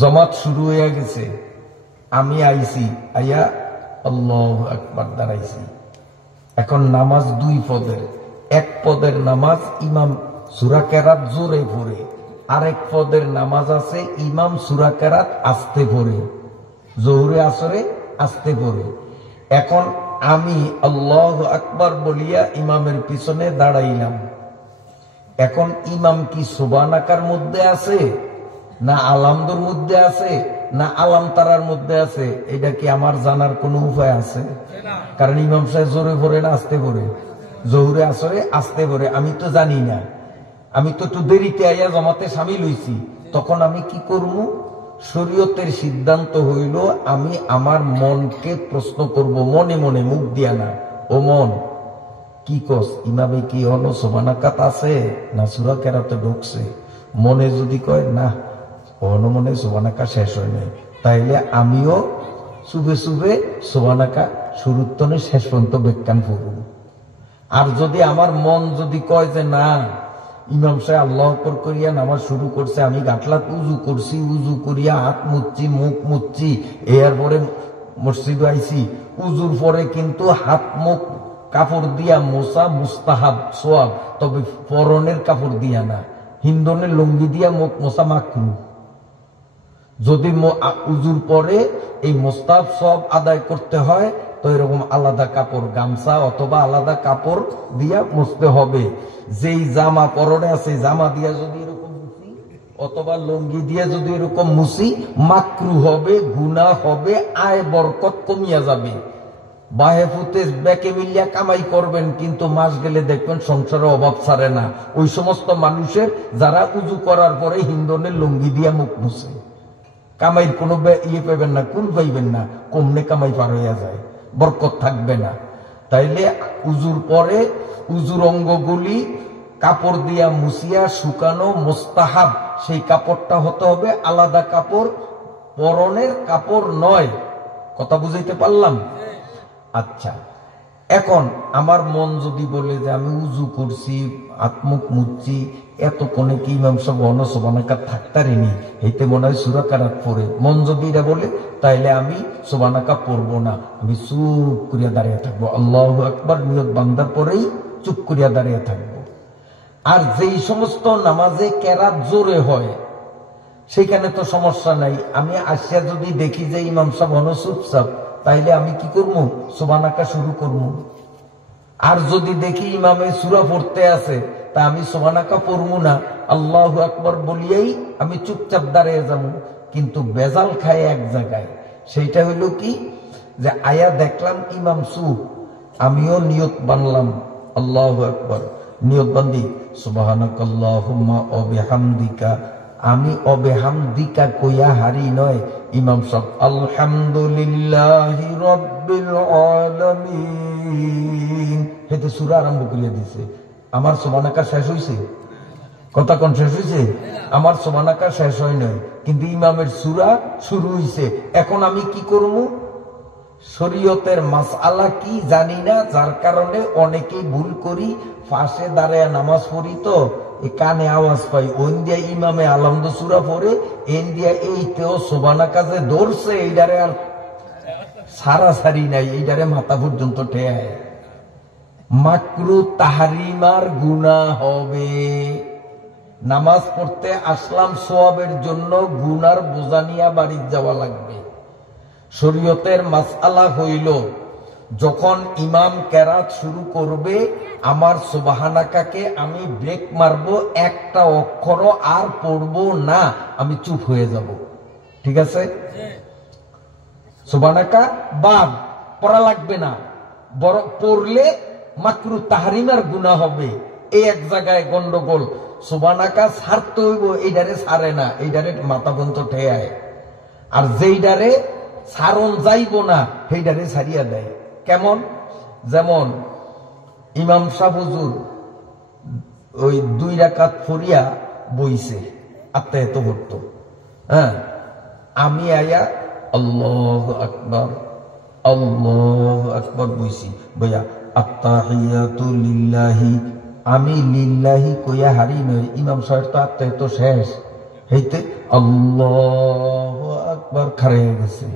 জমাত শুরু হয়ে গেছে, আমি আইছি, আইয়া আল্লাহু আকবার দাঁড়াইছি। এখন নামাজ দুই পদের, এক পদের নামাজ ইমাম সূরা কেরাত জোরে পড়ে, আরেক পদের নামাজ আছে ইমাম সূরা কেরাত আস্তে পড়ে, জোহরে আসরে আস্তে পড়ে। এখন আমি আল্লাহু আকবার বলিয়া ইমামের পিছনে দাঁড়াইলাম। এখন ইমাম কি সুবহানাকার মধ্যে আছে, না আলহামদুর মধ্যে আছে, না আলাম তারার মধ্যে আছে? এটা কি আমার জানার কোনো উপায় আছে? কারণ ইমাম সাহেব জোরে পড়ে না আস্তে পড়ে, জোহরে আসরে আস্তে পড়ে, আমি তো জানি না। আমি তো একটু দেরিতে আইয়া জমাতে সামিল হইছি, তখন আমি কি করব? শরীয়তের সিদ্ধান্ত হইল আমি আমার মনকে প্রশ্ন করব, মনে মনে, মুখ দিয়া না। ও মন, কি কস, ইমামে কি হলো সুবহানাকাত আছে না সূরা কেরাতে ঢুকছে? মনে যদি কয় না অন্য মনে সুবহানাকা শেষ হয় নাই, তাইলে আমিও চুপে চুপে সুবহানাকা শুরুত্তনে শেষ পর্যন্ত ব্যাখ্যান পড়ব। আর যদি আমার মন যদি কয় যে না, ইমাম সাহেব আল্লাহু আকবার করিয়া নামাজ শুরু করছে, আমি গাটলাত উজু করছি, উজু করিয়া হাত মুচ্ছি, মুখ মুচ্ছি, এরপরে মসজিদে আইছি, উজুর পরে কিন্তু হাত মুখ কাপড় দিয়া মোছা মুস্তাহাব সোয়াব, তবে পরনের কাপড় দিয়া না, হিন্দনের লুঙ্গি দিয়া মুখ মোছা মাকরু। যদি উজুর পরে এই মুস্তাহাব সব আদায় করতে হয় তো এরকম আলাদা কাপড়, গামছা অথবা আলাদা কাপড় দিয়া মুছতে হবে। যেই জামা পরনে আছে জামা দিয়া যদি এরকম মুছি অথবা লুঙ্গি দিয়া যদি এরকম মুছি, মাকরু হবে, গুনাহ হবে, আয় বরকত কমিয়া যাবে। বাহে ফুতে ব্যাকে মিলিয়া কামাই করবেন, কিন্তু মাস গেলে দেখবেন সংসারে অভাব ছাড়ে না। ওই সমস্ত মানুষের যারা উজু করার পরে হিন্দনের লুঙ্গি দিয়া মুখ মুছে, কামাইর কোনো ইয়ে পাইবেন না, কুল পাইবেন না, কমনে কামাই পার হইয়া যায়, বরকত থাকবে না। তাইলে উজুর পরে উজুর অঙ্গগুলি কাপড় দিয়া মুছিয়া শুকানো মুস্তাহাব, সেই কাপড়টা হতে হবে আলাদা কাপড়, পরনের কাপড় নয়। কথা বুঝাইতে পারলাম? আচ্ছা, এখন আমার মন যদি বলে যে আমি উজু করছি, আত্মুখ মুচ্ছি, এতক্ষণে কি ইমাম সাহেব সুবহানাকাত থাকতারিনি, এইতে মনে হয় সূরা কেরাত পড়ে, মন যদি এটা বলে, তাইলে আমি সুবহানাকাত পড়বো না, আমি চুপ করিয়া দাঁড়িয়ে থাকবো, আল্লাহু আকবার নিয়ত বান্দার পরেই চুপ করিয়া দাঁড়িয়ে থাকবো। আর যেই সমস্ত নামাজে কেরাত জোরে হয় সেখানে তো সমস্যা নাই। আমি আসিয়া যদি দেখি যে ইমাম সাহেব চুপচাপ, তাইলে আমি কি করবো? সুবহানাকাত শুরু করবো। আর যদি দেখি ইমামে সূরা পড়তে আছে, তা আমি সুবহানাকাত পড়বো না, আল্লাহু আকবার বলিয়াই আমি চুপচাপ দাঁড়িয়ে যাবো। কিন্তু বেজাল খায় এক জায়গায়, সেইটা হইল কি, যে আয়া দেখলাম ইমাম চুপ, আমিও নিয়ত বানলাম আল্লাহু আকবার, নিয়ত বান্ধি সুবহানাকাল্লাহুম্মা ওয়া বিহামদিকা, আমি অবেহামদিকা কইয়া হারি নয়, ইমাম সাহেব আলহামদুলিল্লাহি রাব্বিল আলামিন হেতে সূরা আরম্ভ করিয়া দিছে। আমার সুবহানাকাত শেষ হইছে? কথা কোন শেষ হইছে? আমার সুবহানাকাত শেষ হয় নাই, কিন্তু ইমামের সূরা শুরু হইছে। এখন আমি কি করব? শরীয়তের মাসআলা কি জানি না, যার কারণে অনেকেই ভুল করি, পাশে দাঁড়ায় নামাজ পড়ি তো কানে আওয়াজ পাই, ওই দিয়া ইমামে আলহামদু সূরা পড়ে, এন দিয়া এইতেও সুবহানাকাতে ধরছে, এইটারে আর সারাসারি নাই, এইটারে মাথা পর্যন্ত ঠেয়ায়। মাকরু তাহরিমার গুনাহ হবে। নামাজ পড়তে আসলাম সওয়াবের জন্য, গুনার বোঝা নিয়ে বাড়ি যাওয়া লাগবে। শরীয়তের মাসআলা হইল, যখন ইমাম কেরাত শুরু করবে, আমার সুবহানাকাকে আমি ব্রেক মারবো, একটা অক্ষরও আর পড়বো না, আমি চুপ হয়ে যাব। ঠিক আছে? সুবহানাকা বাদ, পড়া লাগবে না, বড় পড়লে মাকরু তাহরিমার গুনাহ হবে। এই এক জায়গায় গন্ডগোল, সুবহানাকা ছাড়তে হইব, এইটারে ছাড়ে না, এইটারে মাথা পর্যন্ত ঠেয়ায়। আর যেইটারে ছাড়ন যাইব না, সেইটারে ছাড়িয়া দেয়। কেমন? যেমন ইমাম সাহেব হুজুর ওই 2 রাকাত পড়িয়া বইছে, আত্মায়াত পড়ত, হ্যাঁ, আমি আয়া আল্লাহু আকবার বইছি, বইয়া আত্তাহিয়াতু লিল্লাহি, আমি লিল্লাহি কইয়া হারি নই। ইমাম সাহেব তো আত্মায়াত শেষ, হইতে আল্লাহু আকবার খাড়াইয়া গেছে।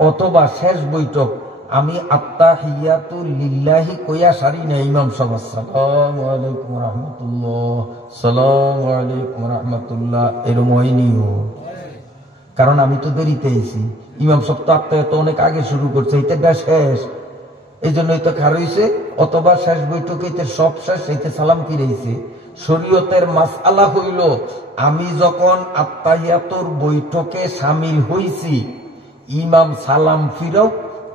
অথবা শেষ বৈঠক আমি আত্তাহিয়াতু লিল্লাহি কইয়া সারি না, ইমাম সাহেব আসসালামু আলাইকুম রাহমাতুল্লাহ, সালামু আলাইকুম রাহমাতুল্লাহ, এরকম হয়নিও। কারণ আমি তো দেরিতে আইছি, ইমাম সাহেব তো আত্তাহিয়াত অনেক আগে শুরু করছে, এটা শেষ, এই জন্যই তো খার হইছে। অথবা শেষ বৈঠকে সব শেষ, এইতে সালাম ফিরাইছে। শরীয়তের মাসআলা হইল, আমি যখন আত্তাহিয়াতুর বৈঠকে শামিল হইছি, ইমাম সালাম ফিরাও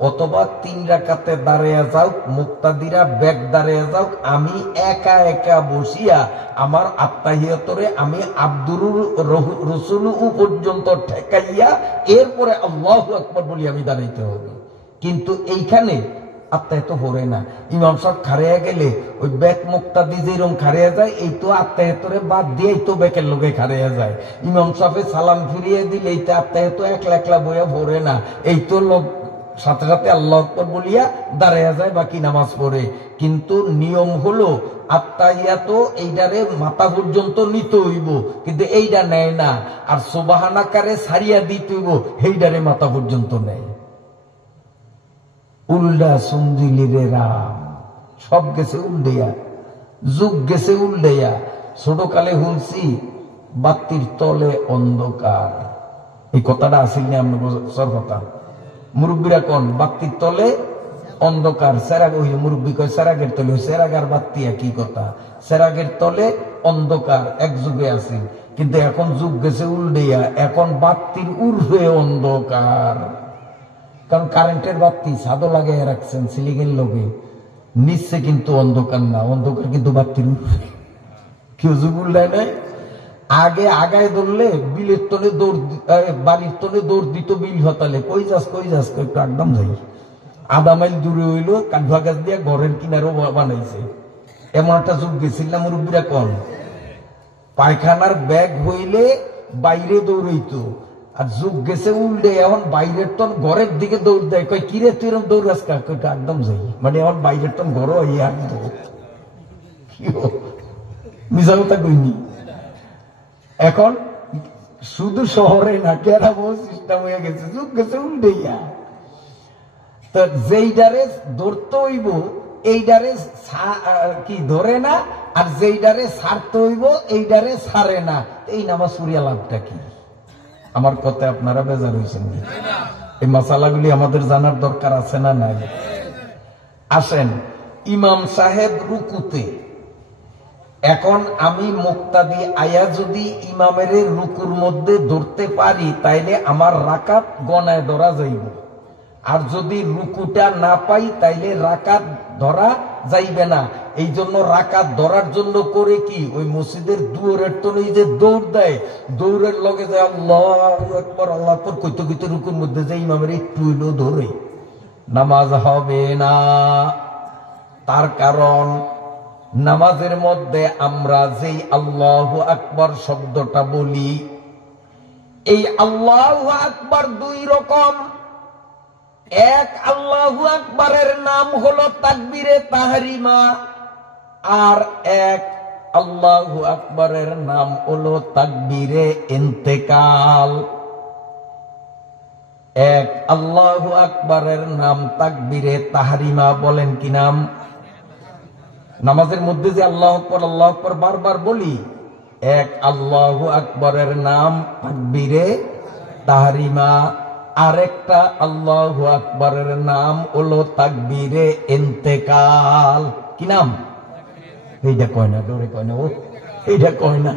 অথবা 3 রাকাতে দাঁড়াইয়া যাও, মুক্তাদিরা ব্যাগ দাঁড়াইয়া যাও, আমি একা একা বসিয়া আমার আত্তাহিয়াতরে আমি আব্দুর রসুল পর্যন্ত ঠেকাইয়া এরপরে আল্লাহু আকবার বলি আমি দাঁড়াইতে হবে। কিন্তু এইখানে আত্তাহিয়াত পড়ে না, ইমাম সাহেব খাড়াইয়া গেলে ওই ব্যাগ মুক্তাদি যেরকম খাড়াইয়া যায়, এই তো আত্তাহিয়াতরে বাদ দিয়ে এই তো ব্যাগের লোকে খাড়াইয়া যায়। ইমাম সাহেব সালাম ফিরিয়ে দিলে এইটা আত্তাহিয়াত একলা একলা বইয়া পড়ে না, এই তো লোক সাথে সাথে আল্লাহু আকবার বলিয়া দাঁড়াইয়া যায়, বাকি নামাজ পড়ে। কিন্তু নিয়ম হলো আত্তাহিয়াত এইটারে মাথা পর্যন্ত নিতে হইব, কিন্তু এইটা নেয় না। আর সুবহানাকারে সারিয়া দিতে হইব, এইটারে মাথা পর্যন্ত নেয়। উল্ডা সুন্দিলিরে রাম, সব গেছে উল্ডেয়া, যুগ গেছে উল্ডেয়া। ছোটকালে শুনছি বাতির তলে অন্ধকার, এই কথাটা আসেন না আপনার কথা। মুরব্বীরা কোন বাতির তলে অন্ধকার, সেরাগ হইল মুরব্বী কয় সেরাগের তলে, সেরাগার বাতি একই কথা। সেরাগের তলে অন্ধকার এক যুগে আছে, কিন্তু এখন যুগ গেছে উল্ডেয়া, এখন বাতির উর্ফে অন্ধকার। কারণ কারেন্টের বাতি ছাদও লাগাই রাখছেন সিলিংয়ের লোকে, নিচে কিন্তু অন্ধকার না, অন্ধকার কিন্তু বাতির উর্ফে। কেউ যুগ উল্টায় নাই। আগে আগায় ধরলে বিলের তলে দৌড়, বাড়ির তলে দৌড় দিত বিল হতালে, কই যাস একটু একদম যাই। আধা মাইল দূরে হইলো কাঠভা গাছ দিয়ে ঘরের কিনারও বানাইছে। এমন একটা যুগ গেছিল না মুরব্বীরা কোন? পায়খানার ব্যাগ হইলে বাইরে দৌড়াইতো, আর যুগ গেছে উল্টে, এখন বাইরের তন ঘরের দিকে দৌড় দেয়। কই কিরে তুই এরকম দৌড়াস কা? কইটা একদম যাই, মানে এখন বাইরের তন ঘরও হইয়া আসবো। মিশা কথা কইনি। এখন শুধু শহরে না, কেরামো সিস্টেম হয়ে গেছে, যুগ গেছে উল্টেইয়া। তো যেইডারে ধরতে হইব এইডারে কি ধরে না, আর যেইডারে ছাড়তে হইব এইডারে ছাড়ে না। এই নামাজ পড়িয়া লাভটা কি? আমার কথা আপনারা বেজার হয়েছেন? এই মাসালাগুলি আমাদের জানার দরকার আছে না নাই? আসেন, ইমাম সাহেব রুকুতে, এখন আমি মুক্তাদি আয়া যদি ইমামের রুকুর মধ্যে ধরতে পারি, তাইলে আমার রাকাত গনায় ধরা যাইব। আর যদি রুকুটা না পাই, তাইলে রাকাত ধরা যাইবে না। এই জন্য রাকাত ধরার জন্য করে কি, ওই মসজিদের দুয়ারের তলে যে দৌড় দেয়, দৌড়ের লগে যায় আল্লাহু আকবার আল্লাহু আকবার কইতে কইতে রুকুর মধ্যে যে ইমামের একটু হইলো ধরে, নামাজ হবে না। তার কারণ নামাজের মধ্যে আমরা যেই আল্লাহু আকবার শব্দটা বলি, এই আল্লাহু আকবার 2 রকম। এক আল্লাহু আকবারের নাম হলো তাকবীরে তাহরিমা, আর এক আল্লাহু আকবারের নাম হলো তাকবীরে ইন্তেকাল। এক আল্লাহু আকবারের নাম তাকবীরে তাহরিমা, বলেন কি নাম? নামাজের মধ্যে যে আল্লাহু আকবার বারবার বলি, এক আল্লাহু আকবারের নাম তাকবীরে তাহরিমা, আরেকটা আল্লাহু আকবারের নাম হলো তাকবীরে ইন্তেকাল। কি নাম? এইটা কয় না, ডরে কয় না, ও এইটা কয় না,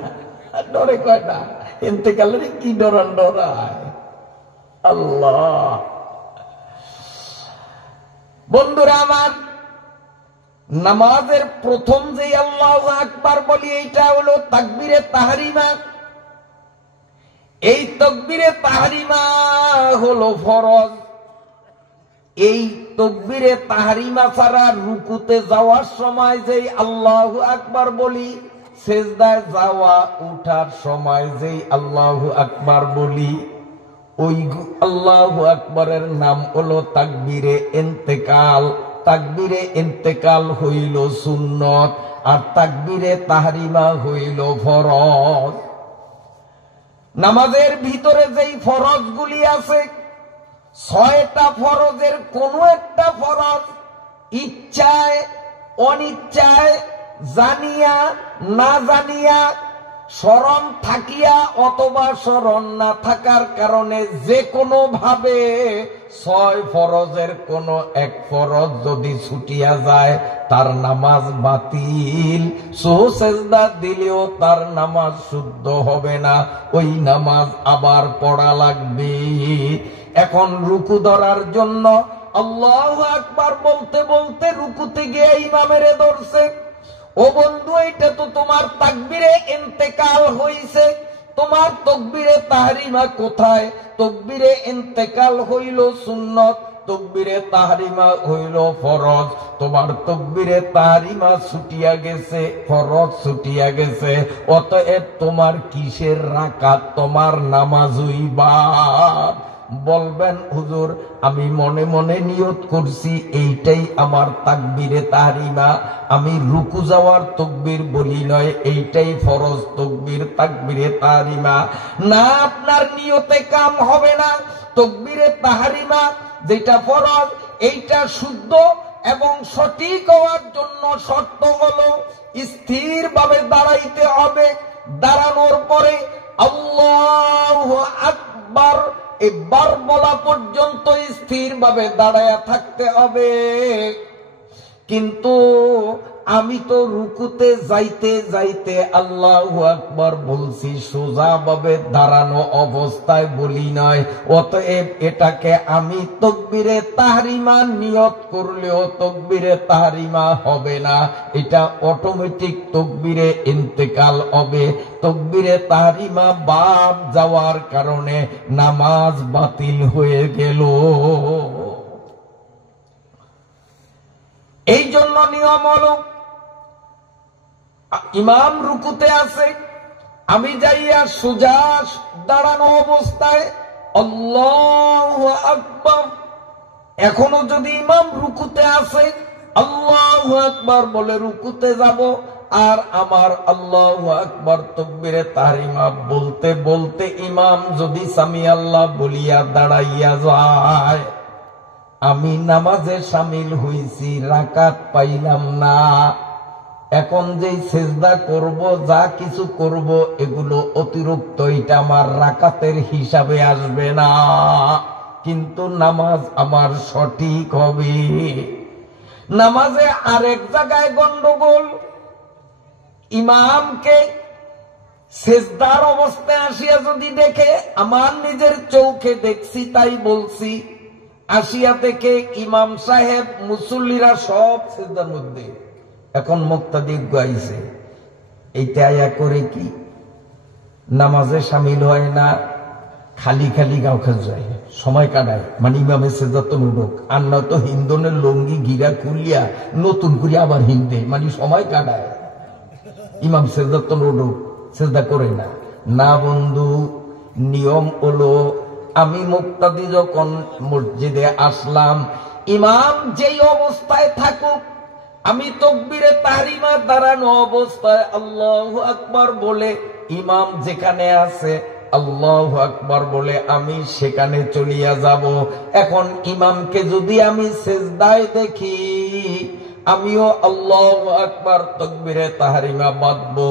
ডরে কয় না। ইন্তেকালের কি ডরায় আল্লাহ। বন্ধুরা আমার, নামাজের প্রথম যে আল্লাহু আকবার বলি, এইটা হলো তাকবীরে তাহরিমা। এই তাকবীরে তাহরিমা হলো ফরজ। এই তাকবীরে তাহরিমা ছাড়া রুকুতে যাওয়ার সময় যে আল্লাহু আকবার বলি, সিজদায় যাওয়া উঠার সময় যে আল্লাহু আকবার বলি, ওই আল্লাহু আকবারের নাম হলো তাকবীরে ইন্তেকাল। তাকবীরে ইন্তেকাল হইল সুন্নত, আর তাকবীরে তাহরিমা হইল ফরজ। নামাজের ভিতরে যেই ফরজগুলি আছে, 6টা ফরজের কোন একটা ফরজ ইচ্ছায় অনিচ্ছায়, জানিয়া না জানিয়া, স্মরণ থাকিয়া অথবা স্মরণ না থাকার কারণে যে কোনো ভাবে 6 ফরজের কোন এক ফরজ যদি ছুটিয়া যায়, তার নামাজ বাতিল। সুজদা দিলেও তার নামাজ শুদ্ধ হবে না, ওই নামাজ আবার পড়া লাগবে। এখন রুকু ধরার জন্য আল্লাহু আকবার বলতে বলতে রুকুতে গিয়ে ইমামের ধরছে। ও বন্ধু, এটা তো তোমার তাকবীরে ইন্তেকাল হইছে, তোমার তাকবীরে তাহরিমা কোথায়? তাকবীরে ইন্তেকাল হইল সুন্নত, তাকবীরে তাহরিমা হইল ফরজ। তোমার তাকবীরে তাহরিমা ছুটিয়া গেছে, ফরজ ছুটিয়া গেছে, অতএব তোমার কিসের রাকাত? তোমার নামাজই বাদ। বলবেন হুজুর, আমি মনে মনে নিয়ত করছি এইটাই আমার তাকবীরে তাহরিমা, আমি রুকু যাওয়ার তাকবীর বলি নয়, এইটাই ফরজ তাকবীর, তাকবীরে তাহরিমা। না, আপনার নিয়তে কাম হবে না। তাকবীরে তাহরিমা যেটা ফরজ, এইটা শুদ্ধ এবং সঠিক হওয়ার জন্য শর্ত হলো স্থিরভাবে দাঁড়াইতে হবে। দাঁড়ানোর পরে আল্লাহু আকবার এবার বলা পর্যন্ত স্থিরভাবে দাঁড়ায়া থাকতে হবে। কিন্তু আমি তো রুকুতে যাইতে যাইতে আল্লাহু আকবার বলছি, সোজাভাবে দাঁড়ানো অবস্থায় বলি নয়। অতএব এটাকে আমি তাকবীরে তাহরিমা নিয়ত করলেও তাকবীরে তাহরিমা হবে না, এটা অটোমেটিক তাকবীরে ইন্তেকাল হবে। তাকবীরে তাহরিমা বাদ যাওয়ার কারণে নামাজ বাতিল হয়ে গেল। এই জন্য নিয়ম হলো, ইমাম রুকুতে আছে, আমি যাইয়া সোজা দাঁড়ানো অবস্থায় আল্লাহু আকবার। এখনো যদি ইমাম রুকুতে আছে, আল্লাহু আকবার বলে রুকুতে যাব, আর আমার আল্লাহু আকবার তাকবীরে তাহরিমা বলতে বলতে ইমাম যদি সামি আল্লাহ বলিয়া দাঁড়াইয়া যায়, আমি নামাজে শামিল হইছি, রাকাত পাইলাম না। এখন যেই সেজদা করব, যা কিছু করব, এগুলো অতিরিক্ত, এটা আমার রাকাতের হিসাবে আসবে না, কিন্তু নামাজ আমার সঠিক হবে। নামাজে আরেক জায়গায় গন্ডগোল, ইমামকে সেজদার অবস্থায় আসিয়া যদি দেখে, আমার নিজের চোখে দেখছি তাই বলছি, আসিয়া দেখে ইমাম সাহেব মুসল্লিরা সব সেজদার মধ্যে, এখন মুক্তাদি গাইছে, এইটা আয়া করে কি নামাজে শামিল হয় না, খালি খালি গাও যায়, সময় কাটায়, মানে ইমামের সেজদার উঠুক, আর নয়তো হিন্দনের লঙ্গি গিরা খুলিয়া নতুন করে আবার হিন্দে, মানে সময় কাটায়, ইমাম সেজদার উঠুক, সেজদা করে না। না বন্ধু, নিয়ম হলো, আমি মুক্তাদি যখন মসজিদে আসলাম, ইমাম যেই অবস্থায় থাকুক, আমি তাকবীরে তাহরিমা দাঁড়ানো অবস্থায় আল্লাহু আকবার বলে, ইমাম যেখানে আছে আল্লাহু আকবার বলে আমি সেখানে চলিয়া যাব। এখন ইমামকে যদি আমি সেজদায় দেখি, আমিও আল্লাহু আকবার তাকবীরে তাহরিমা বাঁধবো,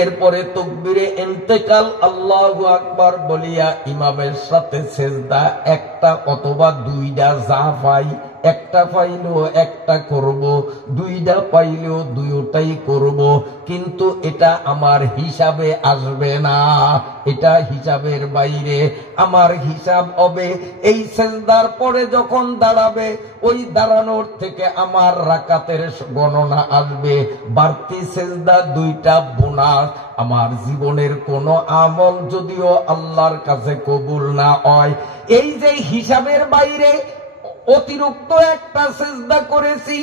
এরপরে তাকবীরে ইন্তেকাল আল্লাহু আকবার বলিয়া ইমামের সাথে সেজদা একটা অথবা দুইটা, যা পাই, একটা পাইলেও একটা করব, দুইটা পাইলেও দুইটাই করব, কিন্তু এটা আমার হিসাবে আসবে না, এটা হিসাবের বাইরে। আমার হিসাব হবে এই সেজদার পরে যখন দাঁড়াবে, ওই দাঁড়ানোর থেকে আমার রাকাতের গণনা আসবে, বাড়তি সেজদা দুইটা বোনাস। আমার জীবনের কোন আমল যদিও আল্লাহর কাছে কবুল না হয়, এই যে হিসাবের বাইরে অতিরিক্ত একটা সেজদা করেছি,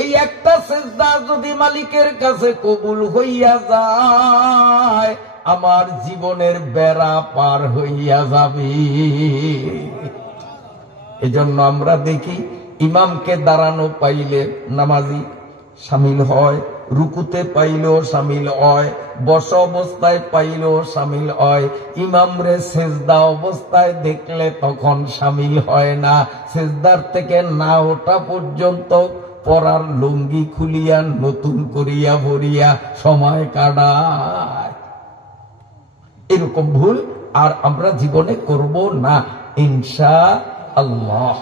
এই একটা সেজদা যদি মালিকের কাছে কবুল হইয়া যায়, আমার জীবনের বেড়া পার হইয়া যাবে। এজন্য আমরা দেখি ইমামকে দাঁড়ানো পাইলে নামাজি শামিল হয়, রুকুতে পাইলেও শামিল হয়, বস অবস্থায় পাইলেও শামিল হয়। ইমাম রে সেজদা অবস্থায় দেখলে তখন শামিল হয় না। সেজদার থেকে না ওঠা পর্যন্ত পরার লুঙ্গি খুলিয়া নতুন করিয়া ভরিয়া সময় কাটায়। এরকম ভুল আর আমরা জীবনে করব না ইনশাআল্লাহ।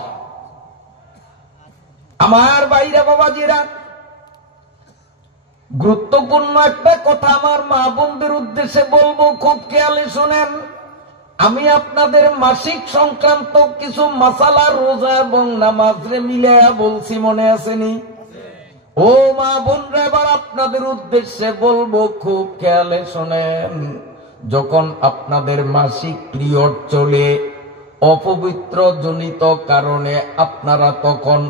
আমার ভাইরা বাবাজিরা, গুরুত্বপূর্ণ একটা কথা আমার মা বোনদের উদ্দেশ্যে বলবো, খুব খেয়ালে শোনেন। আমি আপনাদের মাসিক সংক্রান্ত কিছু মাসালা রোজা এবং নামাজরে মিলাইয়া বলছি, মনে আসেনি? ও মা বোনরা, এবার আপনাদের উদ্দেশ্যে বলবো, খুব খেয়ালে শোনেন। যখন আপনাদের মাসিক পিরিয়ড চলে, অপবিত্র জনিত কারণে আপনারা তখন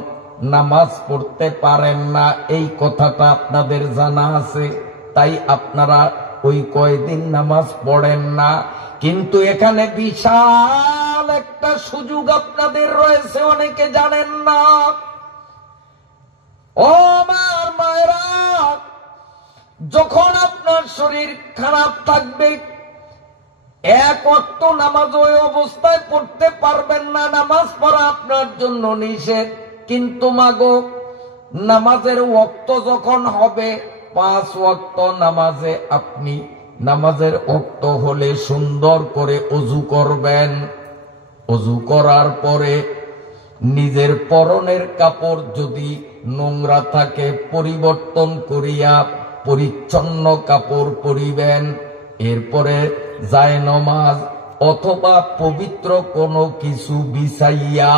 নামাজ পড়তে পারেন না, এই কথাটা আপনাদের জানা আছে। তাই আপনারা ওই কয়দিন নামাজ পড়েন না। কিন্তু এখানে বিশাল একটা সুযোগ আপনাদের রয়েছে, অনেকে জানেন না। ও আমার মায়েরা, যখন আপনার শরীর খারাপ থাকবে, এক ওয়াক্ত নামাজ ওই অবস্থায় পড়তে পারবেন না, নামাজ পড়া আপনার জন্য নিষেধ। কিন্তু মাগো, নামাজের ওয়াক্ত যখন হবে, 5 ওয়াক্ত নামাজে আপনি নামাজের ওয়াক্ত হলে সুন্দর করে ওযু করবেন। ওযু করার পরে নিজের পরনের কাপড় যদি নোংরা থাকে পরিবর্তন করিয়া পরিচ্ছন্ন কাপড় পরিবেন। এরপরে জায়নামাজ অথবা পবিত্র কোনো কিছু বিছাইয়া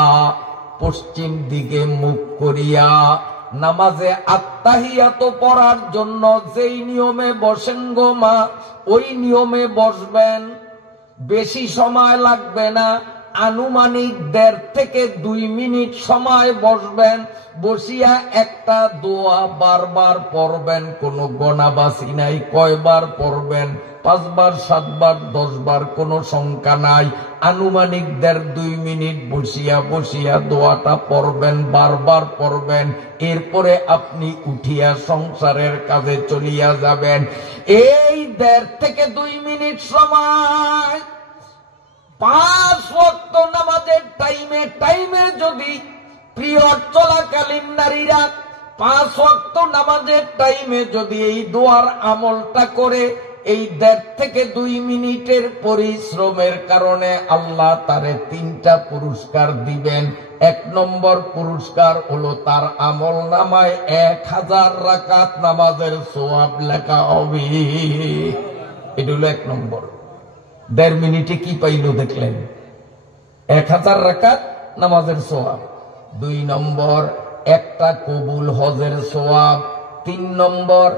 পশ্চিম দিকে মুখ করিয়া নামাজে আত্তাহিয়াত পড়ার জন্য যেই নিয়মে বসেন গো মা, ওই নিয়মে বসবেন। বেশি সময় লাগবে না, আনুমানিক 1.5 থেকে 2 মিনিট সময় বসবেন। বসিয়া একটা দোয়া বারবার পড়বেন, কোনো গণাবাসি নাই। কয়বার পড়বেন? 5 বার, 7 বার, 10 বার, কোনো সংখ্যা নাই। আনুমানিক 1.5-2 মিনিট বসিয়া বসিয়া দোয়াটা পড়বেন, বারবার পড়বেন। এরপরে আপনি উঠিয়া সংসারের কাজে চলিয়া যাবেন। এই 1.5 থেকে 2 মিনিট সময় 5 ওয়াক্ত নামাজের টাইমে যদি পিরিয়ড চলাকালীন নারীরা 5 ওয়াক্ত নামাজের টাইমে যদি এই দোয়ার আমলটা করে, এই 1.5 থেকে 2 মিনিটের পরিশ্রমের কারণে আল্লাহ তারে 3টা পুরস্কার দিবেন। 1 নম্বর পুরস্কার হলো তার আমল নামায় 1000 রাকাত নামাজের সওয়াব লেখা হবে। এটা হলো 1 নম্বর। 1.5 মিনিটে কি পাইল দেখলেন? 1000 রাকাত নামাজের সওয়াব। 2 নম্বর, একটা কবুল হজের সওয়াব। 3 নম্বর,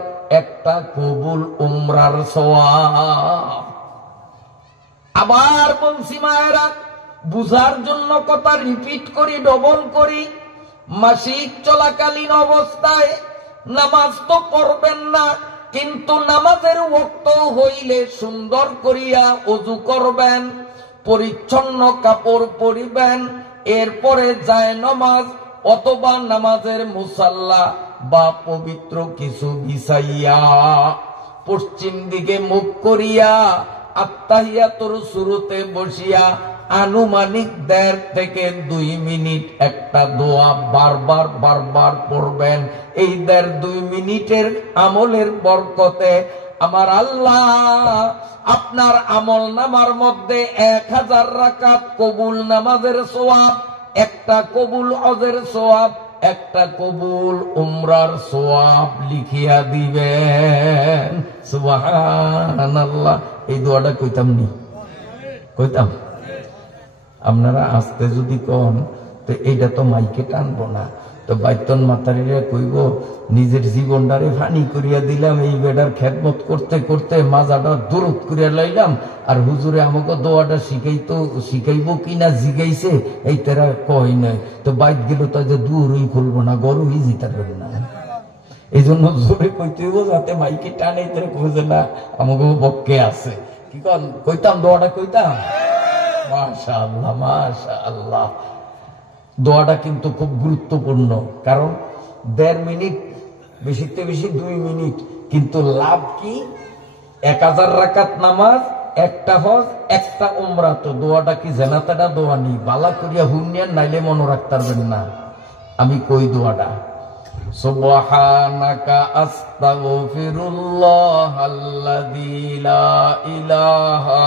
একটা কবুল উমরার সওয়াব। আবার বলছি মায়েরা, বুঝার জন্য কথা রিপিট করি, ডবল করি। মাসিক চলাকালীন অবস্থায় নামাজ তো পড়বেন না, কিন্তু নামাজের ওয়াক্ত হইলে সুন্দর করিয়া ওযু করবেন, পরিচ্ছন্ন কাপড় পরিবেন। এরপরে জায়নামাজ অথবা নামাজের মুসাল্লা বা পবিত্র কিছু বিছাইয়া পশ্চিম দিকে মুখ করিয়া আত্তাহিয়াতুর শুরুতে বসিয়া আনুমানিক 1.5 থেকে 2 মিনিট একটা দোয়া বারবার পড়বেন। এই 1.5-2 মিনিটের আমলের বরকতে আমার আল্লাহ আপনার আমল নামার মধ্যে 1000 রাকাত কবুল নামাজের সওয়াব, একটা কবুল হজের সওয়াব, একটা কবুল উমরার সওয়াব লিখিয়া দিবেন। সুবহানাল্লাহ। এই দোয়াটা কইতাম নি? কইতাম। আপনারা আসতে যদি কন তো এইটা তো মাইকে টানবো না, তো বাইতন মাতারিরা কইব নিজের জীবনটারে ফানি করিয়া দিলাম, এই বেটার খেদমত করতে করতে মাজাটা দূরত করিয়া লাইলাম, আর হুজুরে আমাকে দোয়াটা শিখাইব কিনা জিগাইছে এই তেরা কই নাই, তো বাইত গেল তো যে দূরই খুলবো না, গরুই জিতাবেন না। এই জন্য জোরে কইতে হইব যাতে মাইকে টানে তেরা খুঁজে না আমাকে বক্কে আছে। কি কইতাম দোয়াটা কইতাম। মাশাআল্লাহ মাশাআল্লাহ। দোয়াটা কিন্তু খুব গুরুত্বপূর্ণ, কারণ 1.5 মিনিট বেশিতে বেশি 2 মিনিট, কিন্তু লাভ কি? 1000 রাকাত নামাজ, একটা হজ, একটা উমরা। তো দোয়াটা কি জেনাতেটা দোয়া নেই? বালা করিয়া হুনিয়ান, নাইলে মনে রাখতে পারবেন না। আমি কই দোয়াটা, সুবহানাকা আস্তাগফিরুল্লাহাল্লাযী লা ইলাহা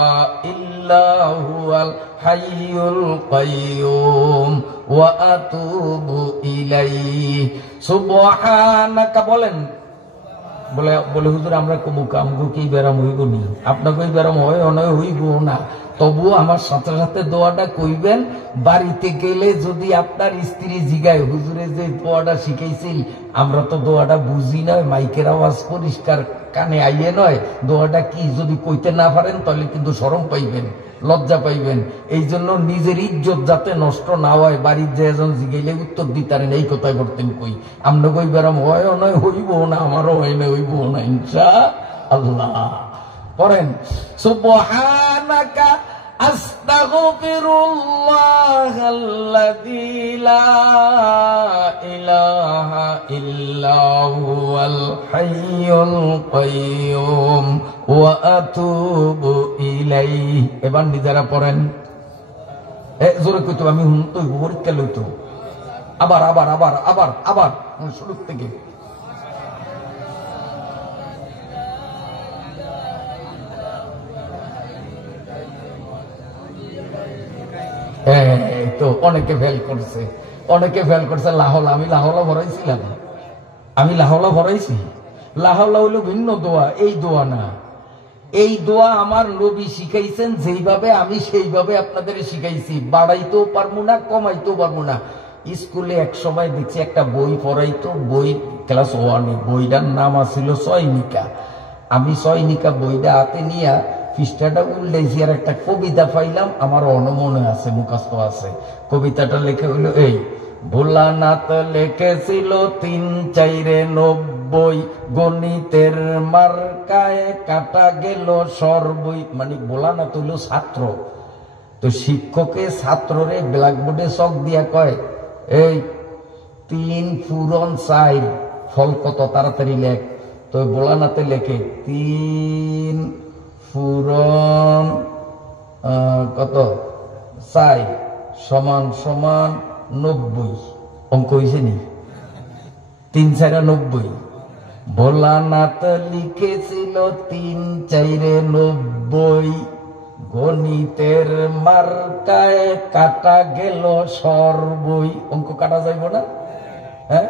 ইল্লা হুয়াল হাইয়ুল কাইয়্যুম ওয়া আতুবু ইলাইহি। সুবহানাকা বলেন, বলে হুজুর আমরা কমুকা, আমগো কি বেরাম হইব নি? আপনাকে বেরাম হয় অনয় হইব না, তবু আমার সাথে সাথে দোয়াটা কইবেন। বাড়িতে গেলে যদি আপনার স্ত্রী জিগায়, হুজুরে যে দোয়াটা শিখাইছিল, আমরা তো দোয়াটা বুঝি না, মাইকের আওয়াজ পরিষ্কার কানে আইয়ে নয়, দোয়াটা কি যদি কইতে না পারেন তাহলে কিন্তু শরম পাইবেন, লজ্জা পাইবেন। এই জন্য নিজের ইজ্জত যাতে নষ্ট না হয়, বাড়ির যে একজন জিগাইলে উত্তর দিতারেন, এই কথাই করতেন কই। আমরা কই বেরাম হয় নয় হইব না, আমারও হয় না, হইব না ইনশাআল্লাহ। পড়েন, সুবহানাকা আস্তাগফিরুল্লাহাল্লাযী লা ইলাহা ইল্লা হুয়াল হাইয়ুল কাইয়্যুম ওয়া আতুবু ইলাইহি। এবার নিজেরা পড়েন, জোরে কইতো, আমি হুনতো পরীক্ষা লইতো। আবার আবার আবার আবার আবার শুরু থেকে। তো অনেকে ফেল করছে, অনেকে ফেল করছে। লাহলা, আমি লাহলা ভরাইছিলাম, আমি লাহলা ভরাইছি। লাহলা হইল ভিন্ন দোয়া, এই দোয়া না। এই দোয়া আমার নবী শিখাইছেন যেইভাবে, আমি সেইভাবে আপনাদের শিখাইছি। বাড়াইতেও পারবো না, কমাইতেও পারবো না। স্কুলে এক সময় দেখছি একটা বই পড়াইতো, বই ক্লাস 1-এ, বইটার নাম আছিল সৈনিকা। আমি সৈনিকা বইটা হাতে নিয়া পৃষ্ঠাটা উল্লেছি, আর একটা কবিতা পাইলাম, আমার অনমনে আছে, মুখস্থ আছে। কবিতাটা লেখা হইল এই, ভোলানাথ লিখেছিল 3-4-90, গণিতের মার্কায় কাটা গেল সর্বই। মানে ভোলানাথ হইল ছাত্র, তো শিক্ষকে ছাত্ররে ব্ল্যাকবোর্ডে চক দিয়া কয়, এই 3 পূরণ 4 ফল কত, তাড়াতাড়ি লেখ। তো ভোলানাথে লেখে 3 পূরণ কত 4 সমান সমান 90। অঙ্ক হয়েছে নি? 3-4-90। ভোলানাথ লিখেছিল 3-4-90, গণিতের মার্কায় কাটা গেল সর্বই। অঙ্ক কাটা যাইব না? হ্যাঁ,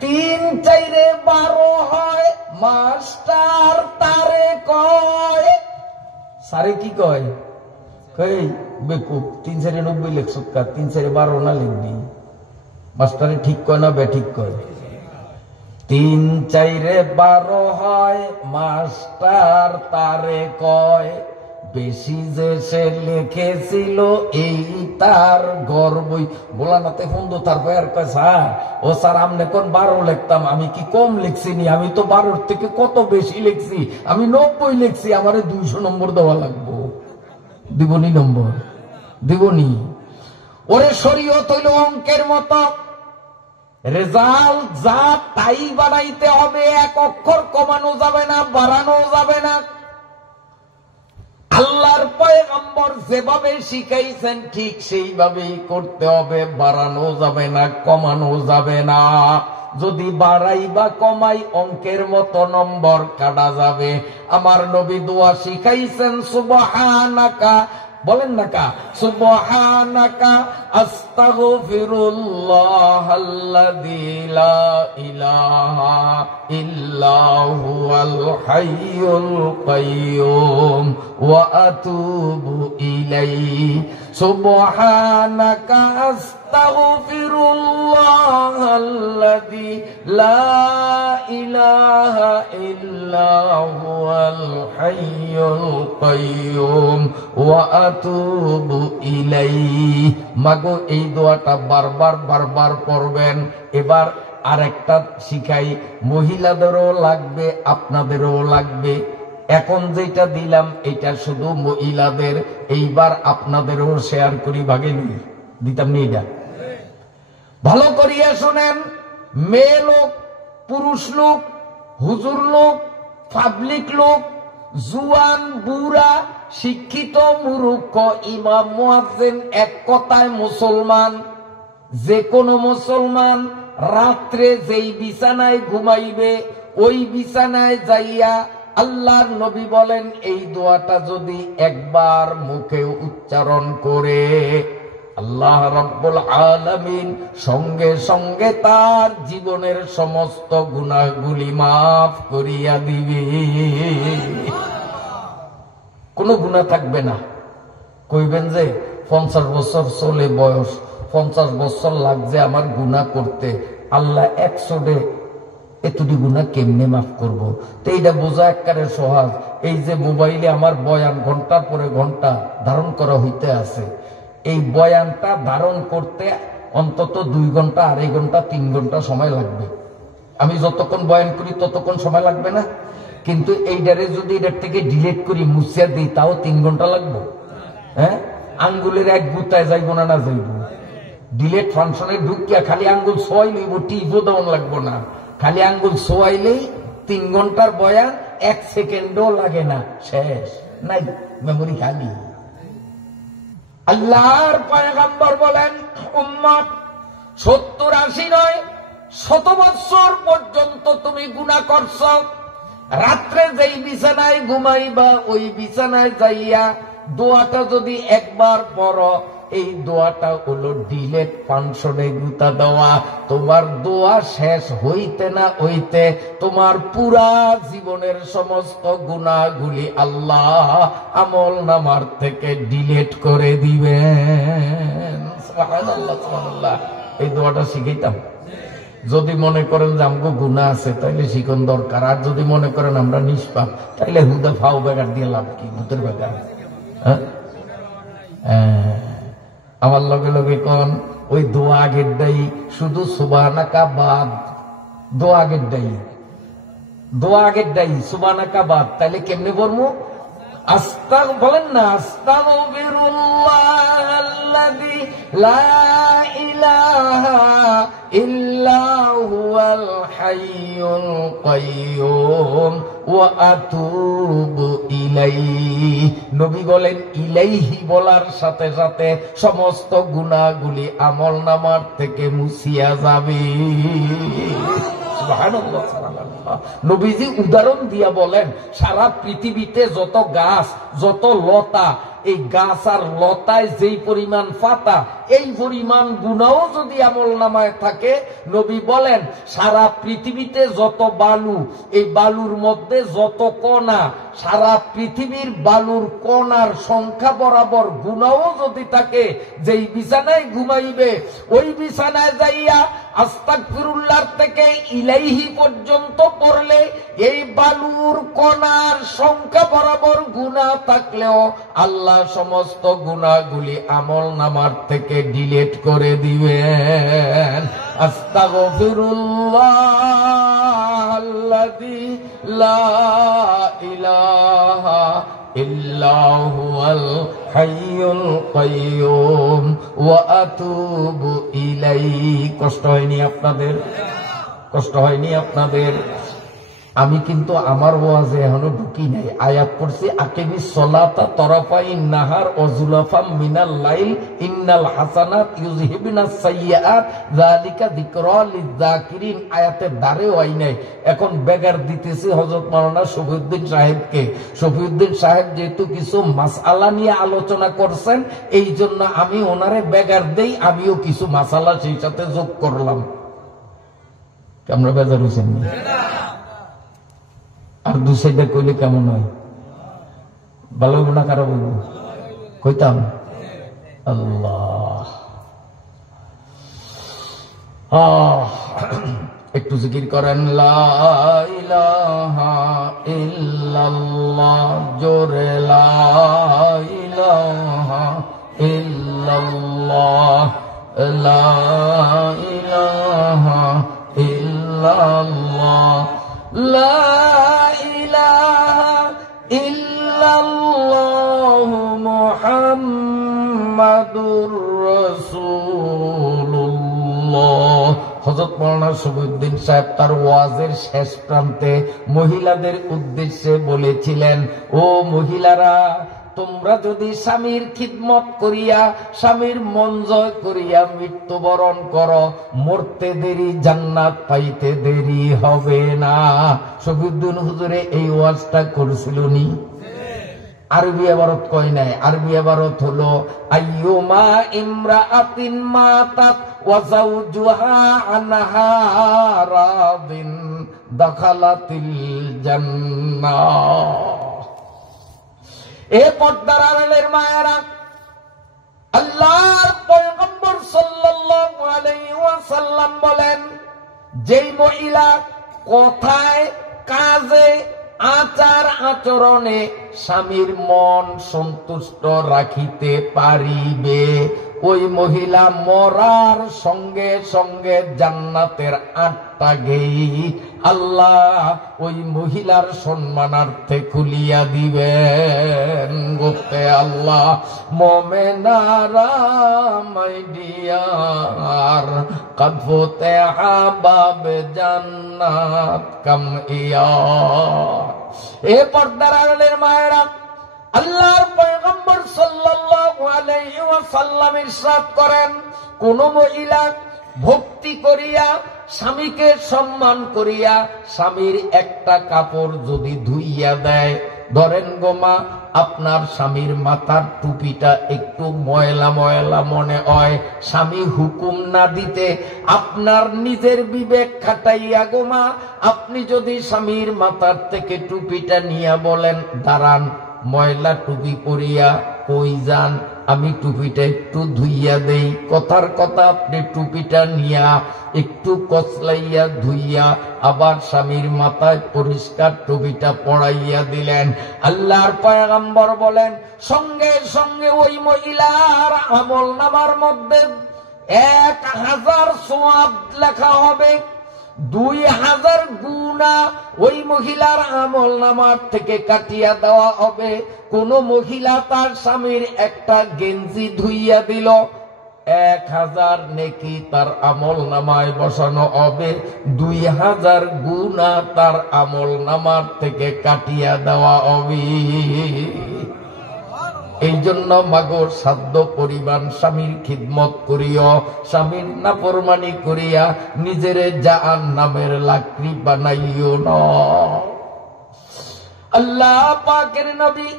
3-4-12 হয়, মাস্টার তারে কয়। সারে কি কয়? কই বেকুব, 3-4-90 লিখছ, 3-4-12 না লিখবি। মাস্টারে ঠিক কয় না বে ঠিক কয়? 3-4-12 হয়, মাস্টার তারে কয়। বেশি যে সে লিখেছিল এই তার গর্বই। ভোলানাথে বন্ধু তারপর আর কয়, স্যার ও স্যার আমনে কোন 12 লিখতাম, আমি কি কম লিখছি নি? আমি তো 12 থেকে কত বেশি লিখছি, আমি 90 লিখছি, আমারে 200 নম্বর দেওয়া লাগবো। দিবনি নম্বর? দিবনি? ওরে শরীয়ত হইল অঙ্কের মতো, রেজাল্ট যা তাই বাড়াইতে হবে, এক অক্ষর কমানো যাবে না, বাড়ানো যাবে না। আল্লাহর পয়গম্বর যেভাবে শিখাইছেন ঠিক সেইভাবেই করতে হবে, বাড়ানো যাবে না, কমানো যাবে না। যদি বাড়াই বা কমাই অঙ্কের মতো নম্বর কাটা যাবে। আমার নবী দোয়া শিখাইছেন, সুবহানাকা, বলেন না কা, সুবহানাকা আস্তাগফিরুল্লাহাল্লাযী লা ইলাহা ইল্লা হুয়াল হাইয়ুল কাইয়্যুম ওয়া আতুবু ইলাইহি। সুবহানাকা আস্তাগফিরুল্লাহাল্লাযী লা ইলাহা ইল্লা হুয়াল হাইয়ুল কাইয়্যুম ওয়া আতুবু ইলাইহি। মাগো এই দোয়াটা বারবার বারবার পড়বেন। এবার আরেকটা শিখাই, মহিলাদেরও লাগবে, আপনাদেরও লাগবে। এখন যেটা দিলাম এটা শুধু মহিলাদের, এইবার আপনাদেরও শেয়ার করি, ভাগে দিতাম নি। এটা ভালো করিয়া শুনেন, মেয়ে লোক পুরুষ লোক, হুজুর লোক, পাবলিক লোক, জুয়ান, বুড়া, শিক্ষিত, মূর্খ, ইমাম, মুয়াজ্জিন, এক কথায় মুসলমান। যে কোনো মুসলমান রাত্রে যেই বিছানায় ঘুমাইবে ওই বিছানায় যাইয়া আল্লাহর নবী বলেন এই দোয়াটা যদি একবার মুখে উচ্চারণ করে আল্লাহ রাব্বুল আলামিন সঙ্গে সঙ্গে তার জীবনের সমস্ত গুনাহগুলি মাফ করিয়া দিবে। কোনো গুনাহ থাকবে না। কইবেন যে 50 বছর চলে বয়স, 50 বছর লাগছে আমার গুনাহ করতে, আল্লাহ 100 এতটি গুনাহ কেমনে মাফ করব? তো এইটা বোঝা একেবারে সহজ। এই যে মোবাইলে আমার বয়ান ঘন্টার পরে ঘন্টা ধারণ করা হইতে আছে, এই বয়ানটা ধারণ করতে অন্তত 2 ঘন্টা, 2.5 ঘন্টা, 3 ঘন্টা সময় লাগবে। আমি যতক্ষণ বয়ান করি ততক্ষণ সময় লাগবে না? কিন্তু এইটারে যদি এটার থেকে ডিলিট করি, মুছিয়া দিই, তাও 3 ঘন্টা লাগবে। হ্যাঁ, আঙ্গুলের এক গুতায় যাইব না? না যাইব। ডিলেট ফাংশনে ঢুকিয়া খালি আঙ্গুল ছোয়াই লইব, টিপও দেওয়ান লাগবো না। খালি আঙ্গুল ছোয়াইলেই 3 ঘন্টার বয়ান 1 সেকেন্ডও লাগে না, শেষ। নাই, মেমোরি খালি। আল্লাহর পয়গম্বর বলেন, উম্মত 70-80 নয়, 100 বছর পর্যন্ত তুমি গুনাহ করছ, রাত্রে যেই বিছানায় ঘুমাইবা ওই বিছানায় যাইয়া দোয়াটা যদি একবার পড়ো, এই দোয়াটা হলো ডিলেট ফাংশনে গুতা দেওয়া। তোমার দোয়া শেষ হইতে না হইতে তোমার পুরা জীবনের সমস্ত গুনাহগুলি আল্লাহ আমল নামার থেকে ডিলেট করে দিবেন। সুবহানাল্লাহ, সুবহানাল্লাহ। এই দোয়াটা শিখাইতাম। যদি মনে করেন যে আমগো গুনাহ আছে তাইলে শিখন দরকার, আর যদি মনে করেন আমরা নিষ্পাপ তাইলে হুদা ফাও বেগার দিয়ে লাভ কি? ভূতের বেগার। আমার লগে লগে কোন ওই দোয়া আগের দায়ী, শুধু সুবহানাকা বাদ, দোয়া আগের দায়ী, দোয়া আগের দায়ী, সুবহানাকা বাদ। তাইলে কেমনে বলবো? বলেন না, আস্তাগফিরুল্লাহাল্লাযী লা ইলাহা ইল্লা হুয়াল হাইয়ুল কাইয়্যুম ওয়া আতুবু ইলাইহি। নবী বলেন ইলাইহি বলার সাথে সাথে সমস্ত গুনাহগুলি আমলনামার থেকে মুছিয়া যাবে। সুবহানাল্লাহ, সুবহানাল্লাহ। নবীজি উদাহরণ দিয়া বলেন, সারা পৃথিবীতে যত গাছ, যত লতা, এই গাছ আর লতায় যেই পরিমাণ পাতা, এই পরিমাণ গুনাহ যদি আমলনামায় থাকে, নবী বলেন সারা পৃথিবীতে যত বালু, এই বালুর মধ্যে যত কণা, সারা পৃথিবীর বালুর কণার সংখ্যা বরাবর গুনাহ যদি থাকে, যেই বিছানায় ঘুমাইবে ওই বিছানায় যাইয়া আস্তাগফিরুল্লাহর থেকে ইলাইহি পর্যন্ত পড়লে এই বালুর কণার সংখ্যা বরাবর গুনাহ থাকলেও আল্লাহ সমস্ত গুনাহগুলি আমলনামার থেকে ডিলিট করে দিবেন। আস্তাগফিরুল্লাহাল্লাযী লা ইলাহা ইল্লা হুয়াল হাইয়ুল কাইয়্যুম ওয়া আতুবু ইলাইহি। কষ্ট হয়নি আপনাদের? কষ্ট হয়নি আপনাদের? আমি কিন্তু আমার ওয়াজে এখনো ঢুকি নাই। আয়াত পড়ছি, আকিমিস সলাতা তরফাইন নাহার ওয়া যুলাফাম মিনাল লাইল ইন্নাল হাসানাত ইউযহিবুনাস সাইয়্যাত যালিকা যিকরা লিয-যাকিরিন। আয়াতের দ্বারে হয় নাই। এখন বেগার দিতেছি হযরত মাওলানা শফিউদ্দিন সাহেবকে। শফিউদ্দিন সাহেব যেহেতু কিছু মাসআলা নিয়ে আলোচনা করছেন, এই জন্য আমি ওনারে বেগার দেই, আমিও কিছু মাসআলা সেই সাথে যোগ করলাম। আমরা বেজার হইছেন না? আর দু সাইডে কইলে কেমন হয়? ভালো হইব না খারাপ হইব? কইতাম আল্লাহ। একটু জিকির করেন, লা ইলাহা ইল্লাল্লাহ, জোরে লা ইলাহা ইল্লাল্লাহ, লা ইলাহা ইল্লাল্লাহ, লা ইলাহা ইল্লাল্লাহ মুহাম্মাদুর রাসূলুল্লাহ হযরত মাওলানা শফিউদ্দিন সাহেব তার ওয়াজের শেষ প্রান্তে মহিলাদের উদ্দেশ্যে বলেছিলেন, ও মহিলারা, তোমরা যদি স্বামীর খিদমত করিয়া স্বামীর মন জয় করিয়া মৃত্যুবরণ করো, মরতে দেরি জান্নাত পাইতে দেরি হবে না। শফিউদ্দিন হুজুরে এই ওয়াজটা করেছিল নি? আরবি আবারত কয় নাই। আরবি আবারত হলো, আইয়ুমা ইমরাআতিন মাতাত ওয়া যাওজুহা আনহা রাদিন দাখালাতিল জান্নাহ। এ পর্দার আড়ালের মায়েরা, আল্লাহর পয়গম্বর সাল্লাল্লাহু আলাইহি ওয়াসাল্লাম বলেন, যেই মহিলা কথায় কাজে আচার আচরণে স্বামীর মন সন্তুষ্ট রাখিতে পারিবে, ওই মহিলা মরার সঙ্গে সঙ্গে জান্নাতের 8টা গেট আল্লাহ ওই মহিলার সম্মানার্থে খুলিয়া দিবেন। গোপে আল্লাহ মোমেনারা মাই ডিয়ার কদ ফতেহা বাবে জান্নাত কাম ইয়া। এ পর্দার আড়ালের মায়েরা, আল্লাহর পয়গম্বর সাল্লাল্লাহু আলাইহি ওয়াসাল্লাম ইরশাদ করেন, কোন মহিলা ভক্তি করিয়া স্বামীকে সম্মান করিয়া স্বামীর একটা কাপড় যদি ধুইয়া দেয়, ধরেন গোমা আপনার স্বামীর মাথার টুপিটা একটু ময়লা ময়লা মনে হয়, স্বামী হুকুম না দিতে আপনার নিজের বিবেক খাটাইয়া গোমা আপনি যদি স্বামীর মাথার থেকে টুপিটা নিয়ে বলেন, দাঁড়ান, ময়লা টুপি পরিয়া কই যান, আমি টুপিটা একটু ধুইয়া দেই, কথার কথা আপনি টুপিটা নিয়া একটু কচলাইয়া ধুইয়া আবার স্বামীর মাথায় পরিষ্কার টুপিটা পড়াইয়া দিলেন। আল্লাহর পয়গম্বর বলেন, সঙ্গে সঙ্গে ওই মহিলার আমল নামার মধ্যে 1000 সওয়াব লেখা হবে, 2000 গুনাহ ওই মহিলার আমল নামার থেকে কাটিয়া দেওয়া হবে। কোন মহিলা তার স্বামীর একটা গেঞ্জি ধুইয়া দিল, 1000 নেকি তার আমল নামায় বসানো হবে, 2000 গুনাহ তার আমল নামার থেকে কাটিয়া দেওয়া হবে। এই জন্য মাগো সাধ্য পরিমাণ স্বামীর খিদমত করিও, স্বামীর নাফরমানি করিয়া নিজের জাহান্নামের লাকড়ি বানাইও না। আল্লাহ পাকের নবী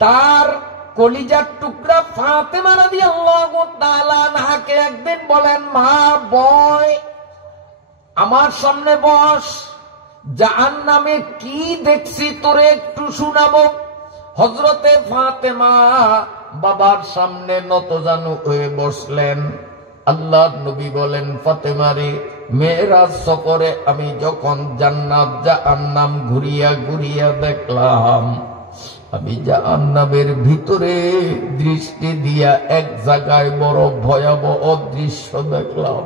তার কলিজার টুকরা ফাতেমা রাদিয়াল্লাহু তাআলা আনহাকে একদিন বলেন, মা বয় আমার সামনে বস, জাহান্নামে কি দেখছি তোরে একটু শুনাবো। হযরতে ফাতেমা বাবার সামনে নতজানু হয়ে বসলেন। আল্লাহর নবী বলেন, ফাতেমা রে, মেরাজ সফরে আমি যখন জান্নাত জাহান্নাম ঘুরিয়া ঘুরিয়া দেখলাম, আমি জাহান্নামের ভিতরে দৃষ্টি দিয়া এক জায়গায় বড় ভয়াবহ দৃশ্য দেখলাম।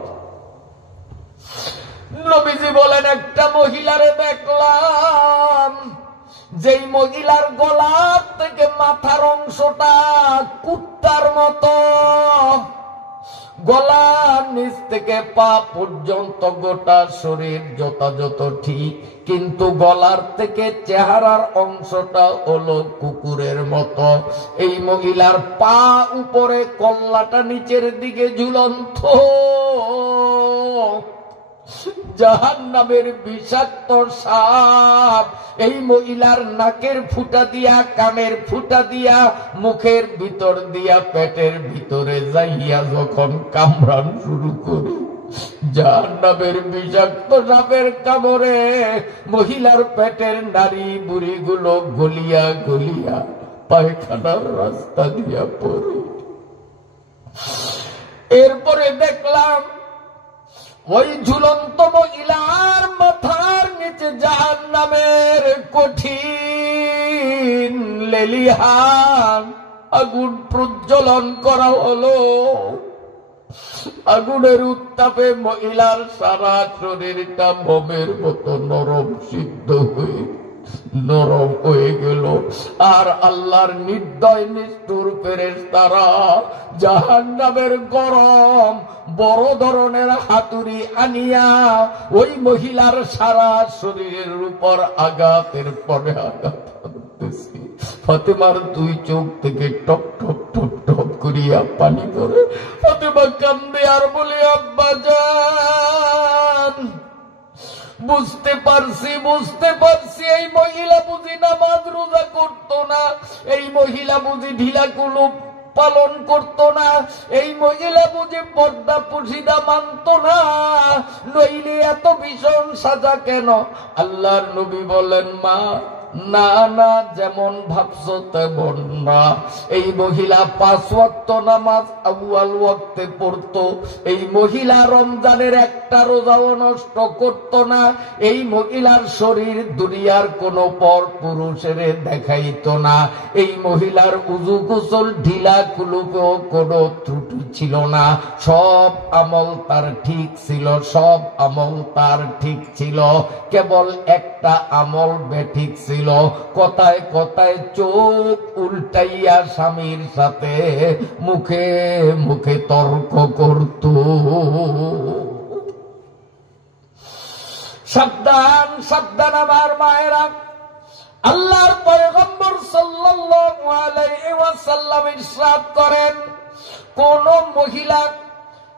নবীজি বলেন, একটা মহিলারে দেখলাম, যেই মহিলার গলার থেকে মাথার অংশটা কুত্তার মতো, গলার নিচ থেকে পা পর্যন্ত গোটা শরীর যথাযথ ঠিক, কিন্তু গলার থেকে চেহারার অংশটা হলো কুকুরের মতো। এই মহিলার পা উপরে, কল্লাটা নিচের দিকে ঝুলন্ত। জাহান্নামের বিষাক্ত সাপ এই মহিলার নাকের ফুটা দিয়া, কানের ফুটা দিয়া, মুখের ভিতর দিয়া, পেটের ভিতরে যাইয়া যখন কামড়ান শুরু করে, জাহান্নামের বিষাক্ত সাপের কামড়ে মহিলার পেটের নারী বুড়িগুলো গলিয়া গলিয়া পায়খানার রাস্তা দিয়া পড়ে। এরপরে দেখলাম ওই ঝুলন্ত মহিলার মাথার নিচে জাহান্নামের কঠিন লেলিহান আগুন প্রজ্বলন করা হলো। আগুনের উত্তাপে মহিলার সারা শরীরটা মোমের মতো নরম সিদ্ধ হয়ে নরম হয়ে গেল। আর আল্লাহর নির্দয় নিষ্ঠুর ফেরেশতারা জাহান্নামের গরম বড় ধরনের হাতুড়ি আনিয়া ওই মহিলার সারা শরীরের উপর আঘাতের পরে আঘাত করতেছে। ফাতেমার দুই চোখ থেকে টপ টপ টপ টপ করিয়া পানি করে। ফাতেমা কান্দে আর বলে, আব্বা জান, বুঝতে পারছি এই মহিলা বুঝি নামাজ রোজা করতো না, এই মহিলা বুঝি ঢিলা কুলুপ পালন করতো না, এই মহিলা বুঝি পর্দা পুশিদা মানতো না, নইলে এত ভীষণ সাজা কেন? আল্লাহর নবী বলেন, মা না না, যেমন ভাবছো তেমন না। এই মহিলা 5 ওয়াক্ত নামাজ আউয়াল ওয়াক্তে পড়তো। এই মহিলা রমজানের একটা রোজাও নষ্ট করত না। এই মহিলার শরীর দুনিয়ার কোনো পর পুরুষের দেখাইতো না। এই মহিলার উযু গোসল ঢিলা কুলুপেও কোনো ত্রুটি ছিল না। সব আমল তার ঠিক ছিল, সব আমল তার ঠিক ছিল। কেবল একটা আমল বেঠিক ছিল। কথায় কথায় চোখ উল্টাইয়া স্বামীর সাথে মুখে মুখে তর্ক করত। সাবধান সাবধান আমার মায়েরা, আল্লাহর পয়গম্বর সাল্লাল্লাহু আলাইহি ওয়াসাল্লাম ইরশাদ করেন, কোন মহিলা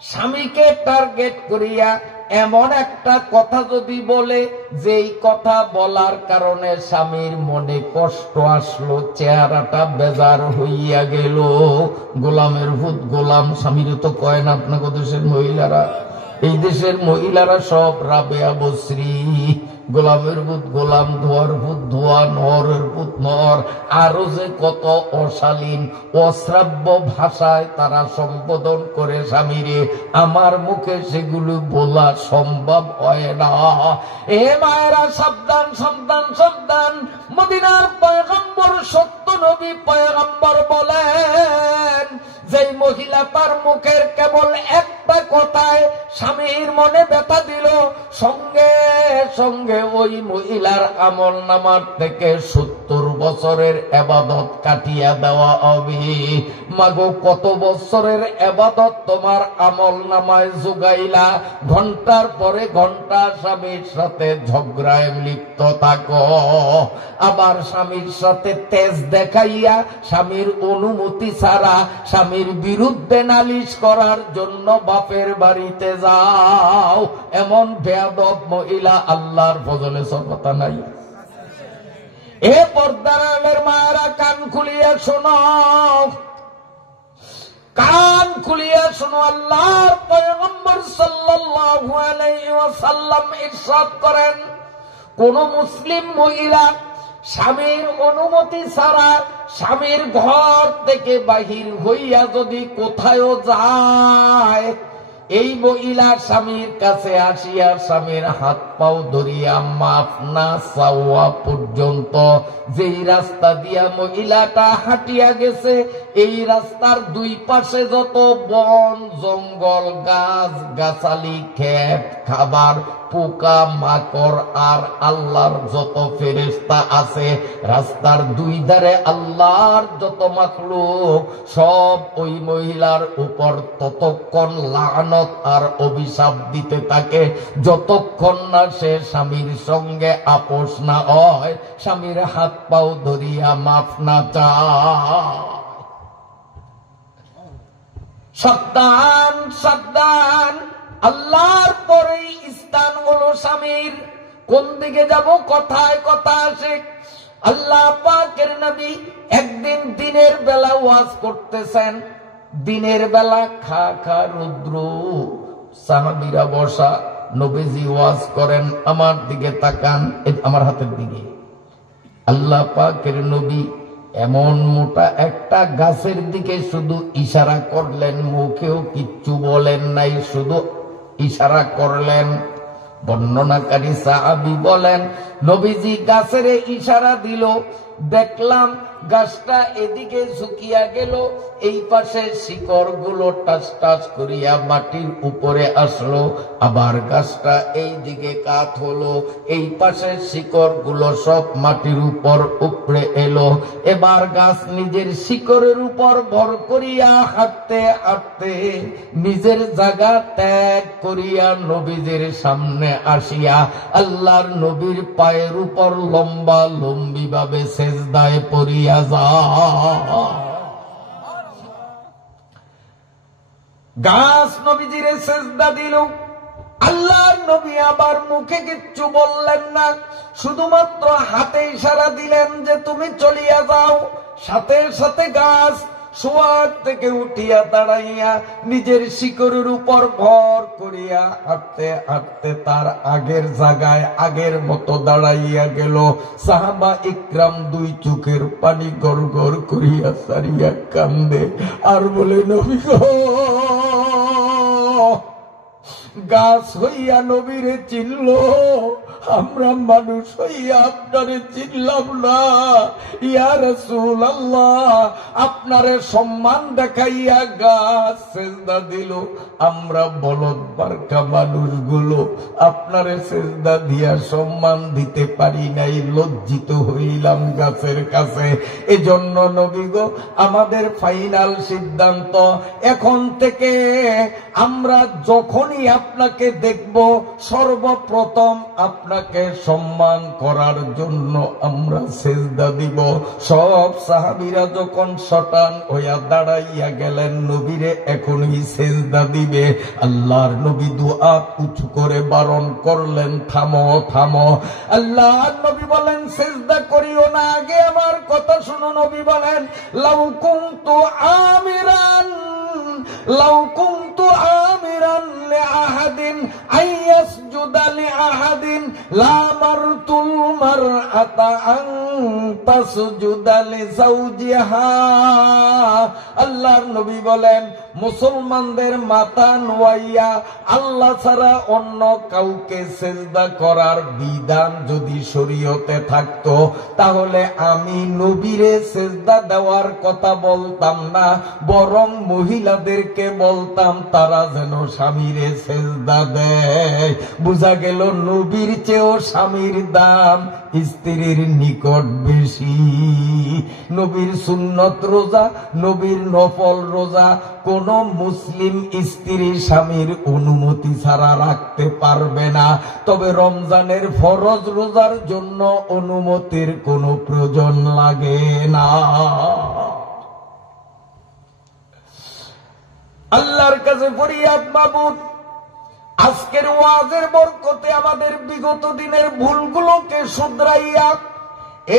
স্বামীকে টার্গেট করিয়া এমন একটা কথা যদি বলে যেই কথা বলার কারণে স্বামীর মনে কষ্ট আসলো, চেহারাটা বেজার হইয়া গেল, গোলামের ভূত গোলাম। স্বামীর তো কয় না আপনাকে দেশের মহিলারা, এই দেশের মহিলারা সব রাবেয়া বসরি। গোলামের ভূত গোলাম, ধোয়ার ভূত ধোয়া, নহরের ভূত নহর, আরো যে কত অশালীন অশ্রাব্য ভাষায় তারা সম্বোধন করে স্বামীরে। আমার মুখে সেগুলো বলা সম্ভব হয় না। এ মায়েরা, সাবধান সাবধান সাবধান। মদিনার পয়গম্বর সত্য নবী পয়গম্বর বলেন, যেই মহিলা তার মুখের কেবল একটা কথায় স্বামীর মনে ব্যথা দিল, সঙ্গে সঙ্গে ওই মহিলার আমল নামার থেকে 70 বছরের ইবাদত কাটিয়া দেওয়া হবে। মাগো, কত বছরের ইবাদত তোমার আমল নামায় জুগাইলা? ঘন্টার পরে ঘন্টা স্বামীর সাথে ঝগড়ায় লিপ্ত থাকো, আবার স্বামীর সাথে তেজ দেখাইয়া স্বামীর অনুমতি ছাড়া স্বামীর বিরুদ্ধে নালিশ করার জন্য বাপের বাড়িতে যাও। এমন বেয়াদব মহিলা আল্লাহর ফজলে সরবতা নাই। এ পর্দার আলের মায়েরা, কান খুলিয়া শোনো, কান খুলিয়া শোনো। আল্লাহর পয়গম্বর সাল্লাল্লাহু আলাইহি ওয়াসাল্লাম ইরশাদ করেন, কোন মুসলিম মহিলা স্বামীর অনুমতি ছাড়া স্বামীর ঘর থেকে বাহির হইয়া যদি কোথায়ও যায়, এই মহিলা স্বামীর কাছে আসিয়া স্বামীর হাত পাও ধরিয়া মাফ না চাওয়া পর্যন্ত, যেই রাস্তা দিয়া মহিলাটা হাঁটিয়া গেছে, এই রাস্তার দুই পাশে যত বন জঙ্গল, গাছ গাছালি, ক্ষেত খাবার, পোকা মাকড় আর আল্লাহর যত ফেরেশতা আছে, রাস্তার দুই ধারে আল্লাহর যত মাখলুক, সব ওই মহিলার উপর ততক্ষণ লানত আর অভিশাপ দিতে থাকে যতক্ষণ না সে স্বামীর সঙ্গে আপোষ না হয়, স্বামীর হাত পাও ধরিয়া মাফ না চায়। সাবধান সাবধান। আল্লাহর পরেই স্থান হলো স্বামীর। কোন দিকে যাব? কথায় কথা আসে। আল্লাহ পাকের নবী একদিন দিনের বেলা ওয়াজ করতেছেন। দিনের বেলা খা খা রুদ্র, সাহাবীরা বসা, নবীজি ওয়াজ করেন। আমার দিকে তাকান, আমার হাতের দিকে। আল্লাহ পাকের নবী এমন মোটা একটা গাছের দিকে শুধু ইশারা করলেন, মুখেও কিচ্ছু বলেন নাই, শুধু ইশারা করলেন। বর্ণনাকারী সাহাবী বলেন, নবীজি গাছের ইশারা দিল, দেখলাম গাছটা এদিকে ঝুঁকিয়া গেল, এই পাশে শিকড় গুলো টাস টাস করিয়া মাটির উপরে আসলো, আবার গাছটা এই দিকে কাত হলো, এই পাশে শিকড় গুলো সব মাটির উপর উপরে এলো। এবার গাছ নিজের শিকড়ের উপর ভর করিয়া হাঁটতে হাঁটতে নিজের জায়গা ত্যাগ করিয়া নবীজির সামনে আসিয়া আল্লাহর নবীর পায়ের উপর লম্বা লম্বি ভাবে সেজদায় পড়িয়া গাছ নবীজিরে সেজদা দিল। আল্লাহর নবী আবার মুখে কিচ্ছু বললেন না, শুধুমাত্র হাতে ইশারা দিলেন যে তুমি চলিয়া যাও। সাথে সাথে গাছ শোয়ার থেকে উঠিয়া দাঁড়াইয়া নিজের শিকড়ের উপর ভর করিয়া হাঁটতে হাঁটতে তার আগের জায়গায় আগের মতো দাঁড়াইয়া গেল। সাহাবা ইকরাম দুই চোখের পানি গড় গড় করিয়া সারিয়া কান্দে আর বলে, নবী গো, গাছ হইয়া নবীরে চিনল, আমরা মানুষ হইয়া আপনারে চিনলাম না। ইয়া রাসূলুল্লাহ, আপনারে সম্মান দেখাইয়া গাছ সেজদা দিল, আমরা বলদ বারকা মানুষগুলো আপনারে সেজদা দিয়া সম্মান দিতে পারি নাই, লজ্জিত হইলাম গাছের কাছে। এজন্য নবী গো, আমাদের ফাইনাল সিদ্ধান্ত, এখন থেকে আমরা যখনই আপনাকে দেখব সর্বপ্রথম আপনাকে সম্মান করার জন্য আমরা সেজদা দিব। সব সাহাবীরা যখন শতান হইয়া দাঁড়াইয়া গেলেন, নবীরে এখনই সেজদা দিবে। আল্লাহর নবী দুহাত উঁচু করে বারণ করলেন, থামো থামো। আল্লাহর নবী বলেন, সেজদা করিও না, আগে আমার কথা শুনো। নবী বলেন, লাউ কুনতু আমিরান লাউ কুনতু আমিরান লিআহাদিন আইয়াসজুদা লিআহাদিন লামারতুল মারআতা আন তাসজুদা লিজাওজিহা। আল্লাহর নবী বলেন, মুসলমানদের মাথা নোয়াইয়া আল্লাহ ছাড়া অন্য কাউকে সেজদা করার বিধান যদি শরীয়তে থাকতো, তাহলে আমি নবীরে সেজদা দেওয়ার কথা বলতাম না, বরং মহিলাদেরকে বলতাম তারা যেন স্বামীরে সেজদা দেয়। বুঝা গেল নবীর চেয়েও স্বামীর দাম স্ত্রীর নিকট বেশি। নবীর সুন্নত রোজা, নবীর নফল রোজা কোন মুসলিম স্ত্রী স্বামীর অনুমতি ছাড়া রাখতে পারবে না। তবে রমজানের ফরজ রোজার জন্য অনুমতির কোনো প্রয়োজন লাগে না। আল্লাহর কাছে ফরিয়াদ, মাবুদ, আজকের ওয়াজের বরকতে আমাদের বিগত দিনের ভুলগুলোকে শুধরাইয়া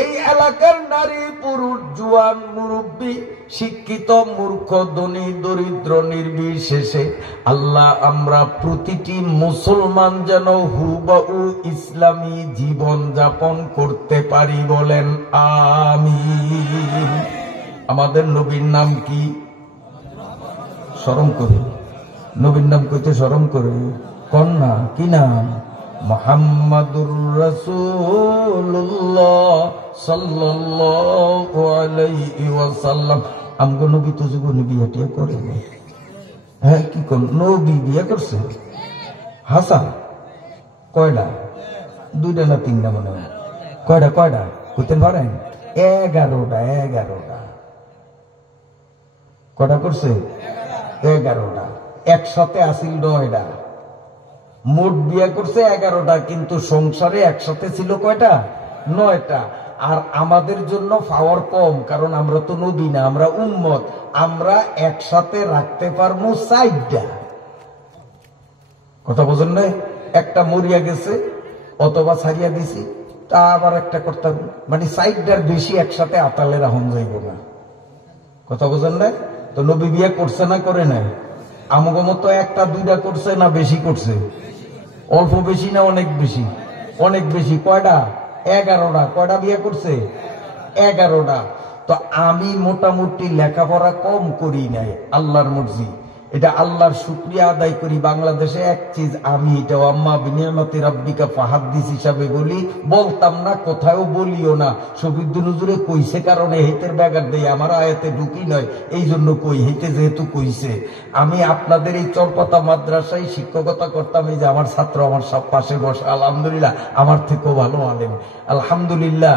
এই এলাকার নারী পুরুষ জুয়ান মুরব্বী শিক্ষিত মূর্খ ধনী দরিদ্র নির্বিশেষে আল্লাহ আমরা প্রতিটি মুসলমান যেন হুবহু ইসলামী জীবন যাপন করতে পারি, বলেন আমিন। আমাদের নবীর নাম কি? শরম করে নবীর নাম কইতে শরম করে কন্যা কি নাম? মুহাম্মাদুর রাসূলুল্লাহ সাল্লাল্লাহু আলাইহি ওয়াসাল্লাম। আমগো নবী তো জীবনে বিয়ে টিয়া করে? হ্যাঁ, কি কোন নবী বিয়ে করছে? হাসান কয়টা? দুইটা না তিনটা মনে হয়। কয়টা কয়টা কইতেন পারেন? 11টা। 11টা কয়টা করছে? 11টা। একসাথে আসিল 9টা। মোট বিয়ে করছে 11টা, কিন্তু সংসারে একসাথে ছিল কয়টা? 9টা। আর আমাদের জন্য পাওয়ার কম, কারণ আমরা তো নবী না, আমরা উম্মত। আমরা একসাথে রাখতে পারবো 4টা। কথা বোঝেন নাই? একটা মরিয়া গেছে অথবা ছাড়িয়া দিছি, তা আবার একটা করতাম, মানে 4টার বেশি একসাথে আতালে রাহন যাইব না। কথা বোঝেন নাই? তো নবী বিয়ে করছে না করে নাই? আমগো মতো 1টা 2টা করছে না বেশি করছে? অল্প বেশি না অনেক বেশি? অনেক বেশি। কয়টা? 11টা। কয়টা বিয়ে করছে? 11টা। তো আমি মোটামুটি লেখাপড়া কম করি নাই, আল্লাহর মর্জি। এটা আল্লাহর শুকরিয়া আদায় করি। বাংলাদেশে এক চিজ আমি এটা আম্মা বিনিয়ামতি রাব্বিকা ফাহাদ্দিস হিসাবে বলতাম না, কোথাও বলিও না। শফিউদ্দিন হুজুরে কইছে কারণে হেতের ব্যাগার দেয়, আমার আয়াতে ঢুকি নয়, এই জন্য কই, হেতে যেহেতু কইছে। আমি আপনাদের এই চরপতা মাদ্রাসায় শিক্ষকতা করতাম, এই যে আমার ছাত্র আমার সব পাশে বসে, আলহামদুলিল্লাহ আমার থেকেও ভালো আলেম, আলহামদুলিল্লাহ।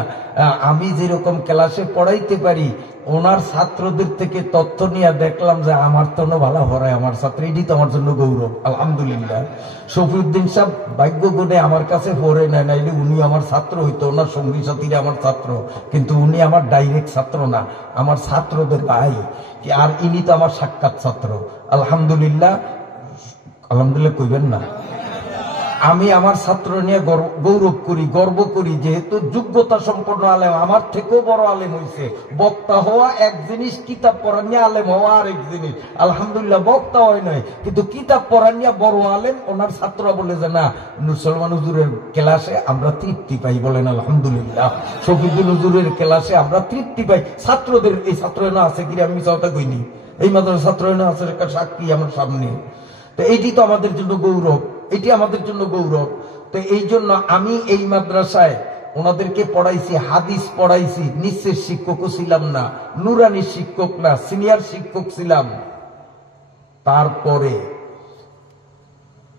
আমি যেরকম ক্লাসে পড়াইতে পারি, ওনার ছাত্রদের থেকে তথ্য নিয়ে দেখলাম যে আমার তো ভালো হরায় আমার ছাত্র, এটি তো আমার জন্য গৌরব, আলহামদুলিল্লাহ। শফিউদ্দিন সাহেব ভাগ্য গুণে আমার কাছে পড়ে নেয়, নাইলে উনি আমার ছাত্র হইতো, ওনার সঙ্গী সাথীরা আমার ছাত্র, কিন্তু উনি আমার ডাইরেক্ট ছাত্র না, আমার ছাত্রদের ভাই। আর ইনি তো আমার সাক্ষাৎ ছাত্র, আলহামদুলিল্লাহ। আলহামদুলিল্লাহ কইবেন না? আমি আমার ছাত্র নিয়ে গৌরব করি, গর্ব করি, যেহেতু যোগ্যতা সম্পন্ন আলেম, আমার থেকেও বড় আলেম হয়েছে। বক্তা হওয়া এক জিনিস, কিতাব পড়া নিয়ে আলেম হওয়া আর এক জিনিস। আলহামদুলিল্লাহ বক্তা হয় নয়, কিন্তু কিতাব পড়া নিয়ে বড় আলেম। ওনার ছাত্ররা বলে যে না, নুরুজ্জামান হুজুরের ক্লাসে আমরা তৃপ্তি পাই, বলেন আলহামদুলিল্লাহ। শফিউদ্দিন হুজুরের ক্লাসে আমরা তৃপ্তি পাই। ছাত্রদের, এই ছাত্র না আছে কি, আমি কথা কইনি, এই মাত্র ছাত্র না আছে একটা সাক্ষী আমার সামনে। তো এইটি তো আমাদের জন্য গৌরব, এটি আমাদের জন্য গৌরব। তো এই জন্য আমি এই মাদ্রাসায় ওনাদেরকে পড়াইছি, হাদিস পড়াইছি। নিঃশেষ শিক্ষকও ছিলাম না, নুরানি শিক্ষক না, সিনিয়র শিক্ষক ছিলাম। তারপরে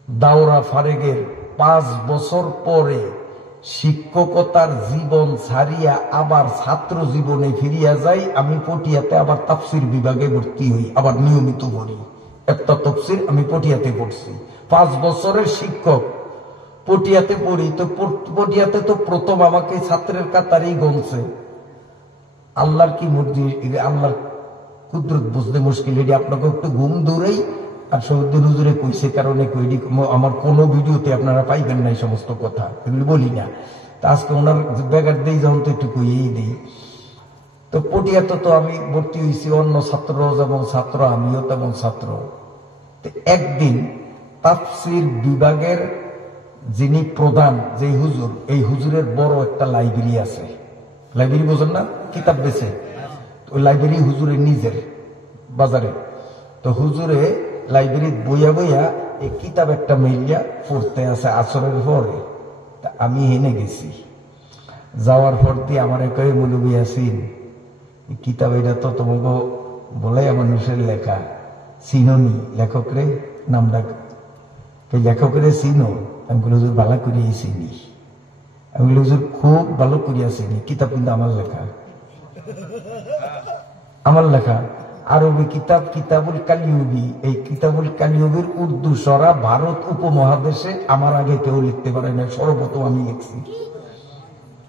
দাওরা ফারেগের 5 বছর পরে শিক্ষকতার জীবন ছাড়িয়া আবার ছাত্র জীবনে ফিরিয়া যাই। আমি পটিয়াতে আবার তাফসির বিভাগে ভর্তি হই, আবার নিয়মিত পড়ি। একটা তফসির আমি পটিয়াতে পড়ছি। 5 বছরের শিক্ষক, পটিয়াতে পড়ি। তো পটিয়াতে তো প্রথম আমাকে ছাত্রের কাতারেই গণছে। আল্লাহর কি মর্জি, আল্লাহর কুদরত বুঝতে মুশকিল। এটি আপনাকে একটু ঘুম দূরেই আর শহীদুল হুজুরে কইছে কারণে কইডি, আমার কোনো ভিডিওতে আপনারা পাইবেন না এই সমস্ত কথা, এগুলি বলি না। তা আজকে ওনার ব্যাগার দিই যখন তো একটু কইয়েই দিই। তো পটিয়াতে তো আমি ভর্তি হয়েছি, অন্য ছাত্র যেমন ছাত্র আমিও তেমন ছাত্র। একদিন তাফসির বিভাগের যিনি প্রধান, যে হুজুর, এই হুজুরের বড় একটা লাইব্রেরি আছে। লাইব্রেরি বোঝেন না, কিতাব বেছে, ওই লাইব্রেরি হুজুরের নিজের বাজারে। তো হুজুরে লাইব্রেরি বইয়া বইয়া এই কিতাব একটা মেলিয়া পড়তে আছে আসরের পরে। তা আমি হেনে গেছি, যাওয়ার পর দিয়ে আমার কয়ে মৌলবী আসিন, কিতাব এটা তো তোমাকে বলে মানুষের লেখা, চিননি লেখক রে, নাম ডাক লেখক রে চিনো? আমি বলি হুজুর ভালো করিয়াই চিনি। আমি বলি হুজুর খুব ভালো করিয়া চিনি, কিতাব কিন্তু আমার লেখা, আমার লেখা আরবি কিতাব, কিতাবুল কালিউবি। এই কিতাবুল কালিউবির উর্দু সরা ভারত উপমহাদেশে আমার আগে কেউ লিখতে পারে না, সর্বপ্রথম আমি লিখছি।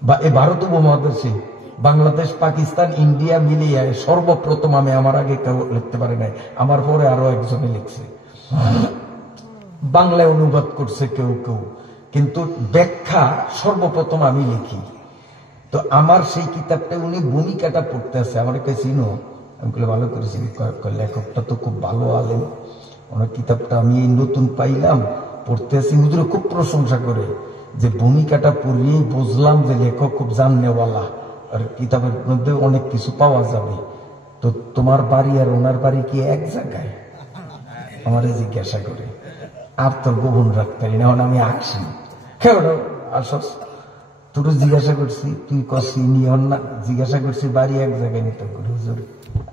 বা এই ভারত উপমহাদেশে বাংলাদেশ, পাকিস্তান, ইন্ডিয়া মিলিয়ে সর্বপ্রথম আমি, আমার আগে কেউ লিখতে পারে নাই। আমার পরে আরো একজনে লিখছে, বাংলায় অনুবাদ করছে কেউ কেউ, কিন্তু ব্যাখ্যা সর্বপ্রথম আমি লিখি। তো আমার সেই কিতাবটা উনি ভূমিকাটা পড়তে আছে, আমার কাছে চিনো? আমি ভালো করেছি, লেখকটা তো খুব ভালো আলেম, ওনার কিতাবটা আমি নতুন পাইলাম, পড়তে আছি। হুজুরে খুব প্রশংসা করে যে ভূমিকাটা পড়িয়েই বুঝলাম যে লেখক খুব জাননেওয়ালা, আর কিতাবের মধ্যে অনেক কিছু পাওয়া যাবে। তো তোমার বাড়ি আর ওনার বাড়ি কি এক জায়গায়? আমারে জিজ্ঞাসা করে, আর তোর গোপন রাখতে পারি না, আমি আসি কেন আসস, তোর জিজ্ঞাসা করছি, তুই কষি নিয়ন না, জিজ্ঞাসা করছি বাড়ি এক জায়গায় নিতে করি। হুজুর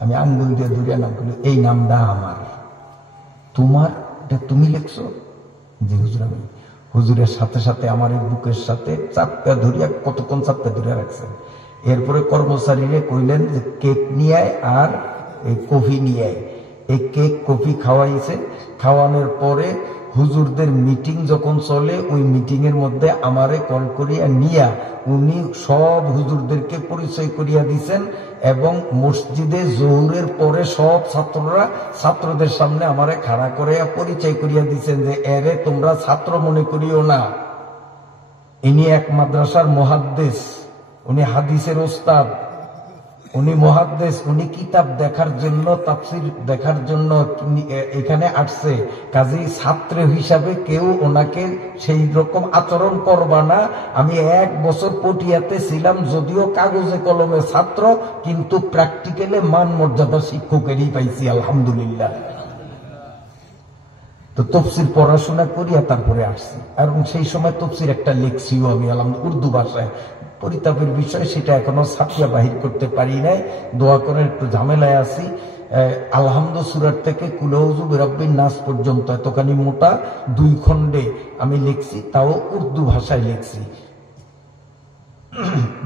আমি আঙ্গুল দিয়ে দূরে নাম করি, এই নামটা আমার, তোমার, এটা তুমি লিখছো? জি হুজুর আমি। হুজুরের সাথে সাথে আমার এই বুকের সাথে চাপটা ধরিয়া, কতক্ষণ চাপটা ধরে রাখছেন। এরপরে কর্মচারীরা কইলেন যে কেক নিয়ে আয় আর এই কফি নিয়ে আয়। এই কেক কফি খাওয়াইছে। খাওয়ানোর পরে হুজুরদের মিটিং যখন চলে, ওই মিটিং এর মধ্যে আমারে কল করিয়া নিয়া উনি সব হুজুরদেরকে পরিচয় করিয়া দিছেন, এবং মসজিদে জোহরের পরে সব ছাত্ররা ছাত্রদের সামনে আমারে খাড়া করিয়া পরিচয় করিয়া দিছেন যে এরে তোমরা ছাত্র মনে করিও না, ইনি এক মাদ্রাসার মুহাদ্দিস, উনি হাদিসের ওস্তাদ, উনি মুহাদ্দিস, উনি কিতাব দেখার জন্য, তাফসীর দেখার জন্য এখানে আসছে। কাজী ছাত্র হিসাবে কেউ ওনাকে সেই রকম আচরণ করবা না। আমি 1 বছর পটিয়াতে ছিলাম, যদিও কাগজে কলমে ছাত্র, কিন্তু প্র্যাকটিক্যালে মান মর্যাদা শিক্ষকেরই পাইছি, আলহামদুলিল্লাহ। তো তফসির পড়াশোনা করিয়া তারপরে আসছি, এবং সেই সময় তফসির একটা লেখছিও আমি উর্দু ভাষায়। পরিতাপের বিষয়, সেটা এখনো ছাপিয়া বাহির করতে পারি নাই। দোয়া করে, একটু ঝামেলায় আছি। আলহামদু সূরার থেকে কুলউযু বিরাব্বিন নাস পর্যন্ত এতখানি মোটা 2 খণ্ডে আমি লিখছি, তাও উর্দু ভাষায় লিখছি।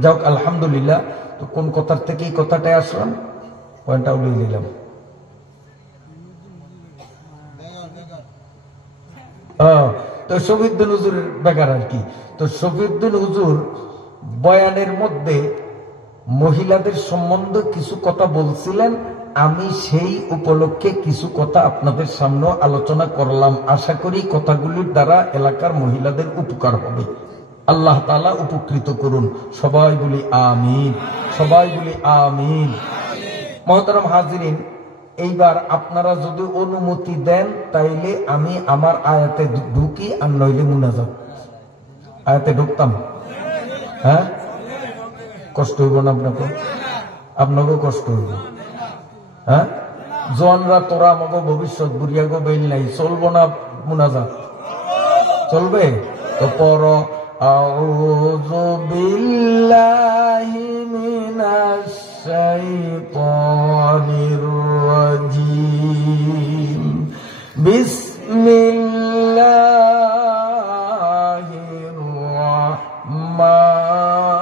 যাক, আলহামদুলিল্লাহ। তো কোন কথার থেকে এই কথাটায় আসলাম, পয়েন্টটা উলিয়ে নিলাম। তো শফিউদ্দিন হুজুরের ব্যাপার আর কি। তো শফিউদ্দিন হুজুর বয়ানের মধ্যে মহিলাদের সম্বন্ধে কিছু কথা বলছিলেন। আমি সেই উপলক্ষে কিছু কথা আপনাদের সামনে আলোচনা করলাম। আশা করি কথাগুলির দ্বারা এলাকার মহিলাদের উপকার হবে। আল্লাহ তাআলা উপকৃত করুন। সবাই বলি আমিন, সবাই বলি আমিন। মহতারাম হাজিরিন, এইবার আপনারা যদি অনুমতি দেন তাইলে আমি আমার আয়াতে ঢুকি, আর নইলে মুনাজাত। আয়াতে ঢুকতাম? হ্যাঁ, কষ্ট হইব না আপনাকে? আপনাকেও কষ্ট হইব। হ্যাঁ, জোয়ানরা তোরা আমাকে ভবিষ্যৎ, বুড়িয়াগো বেল নাই, চলবো না মুনাজাত? চলবে তো পর। আউযু বিল্লাহি মিনাশ শাইতানির রাজীম। বিসমিল্লাহির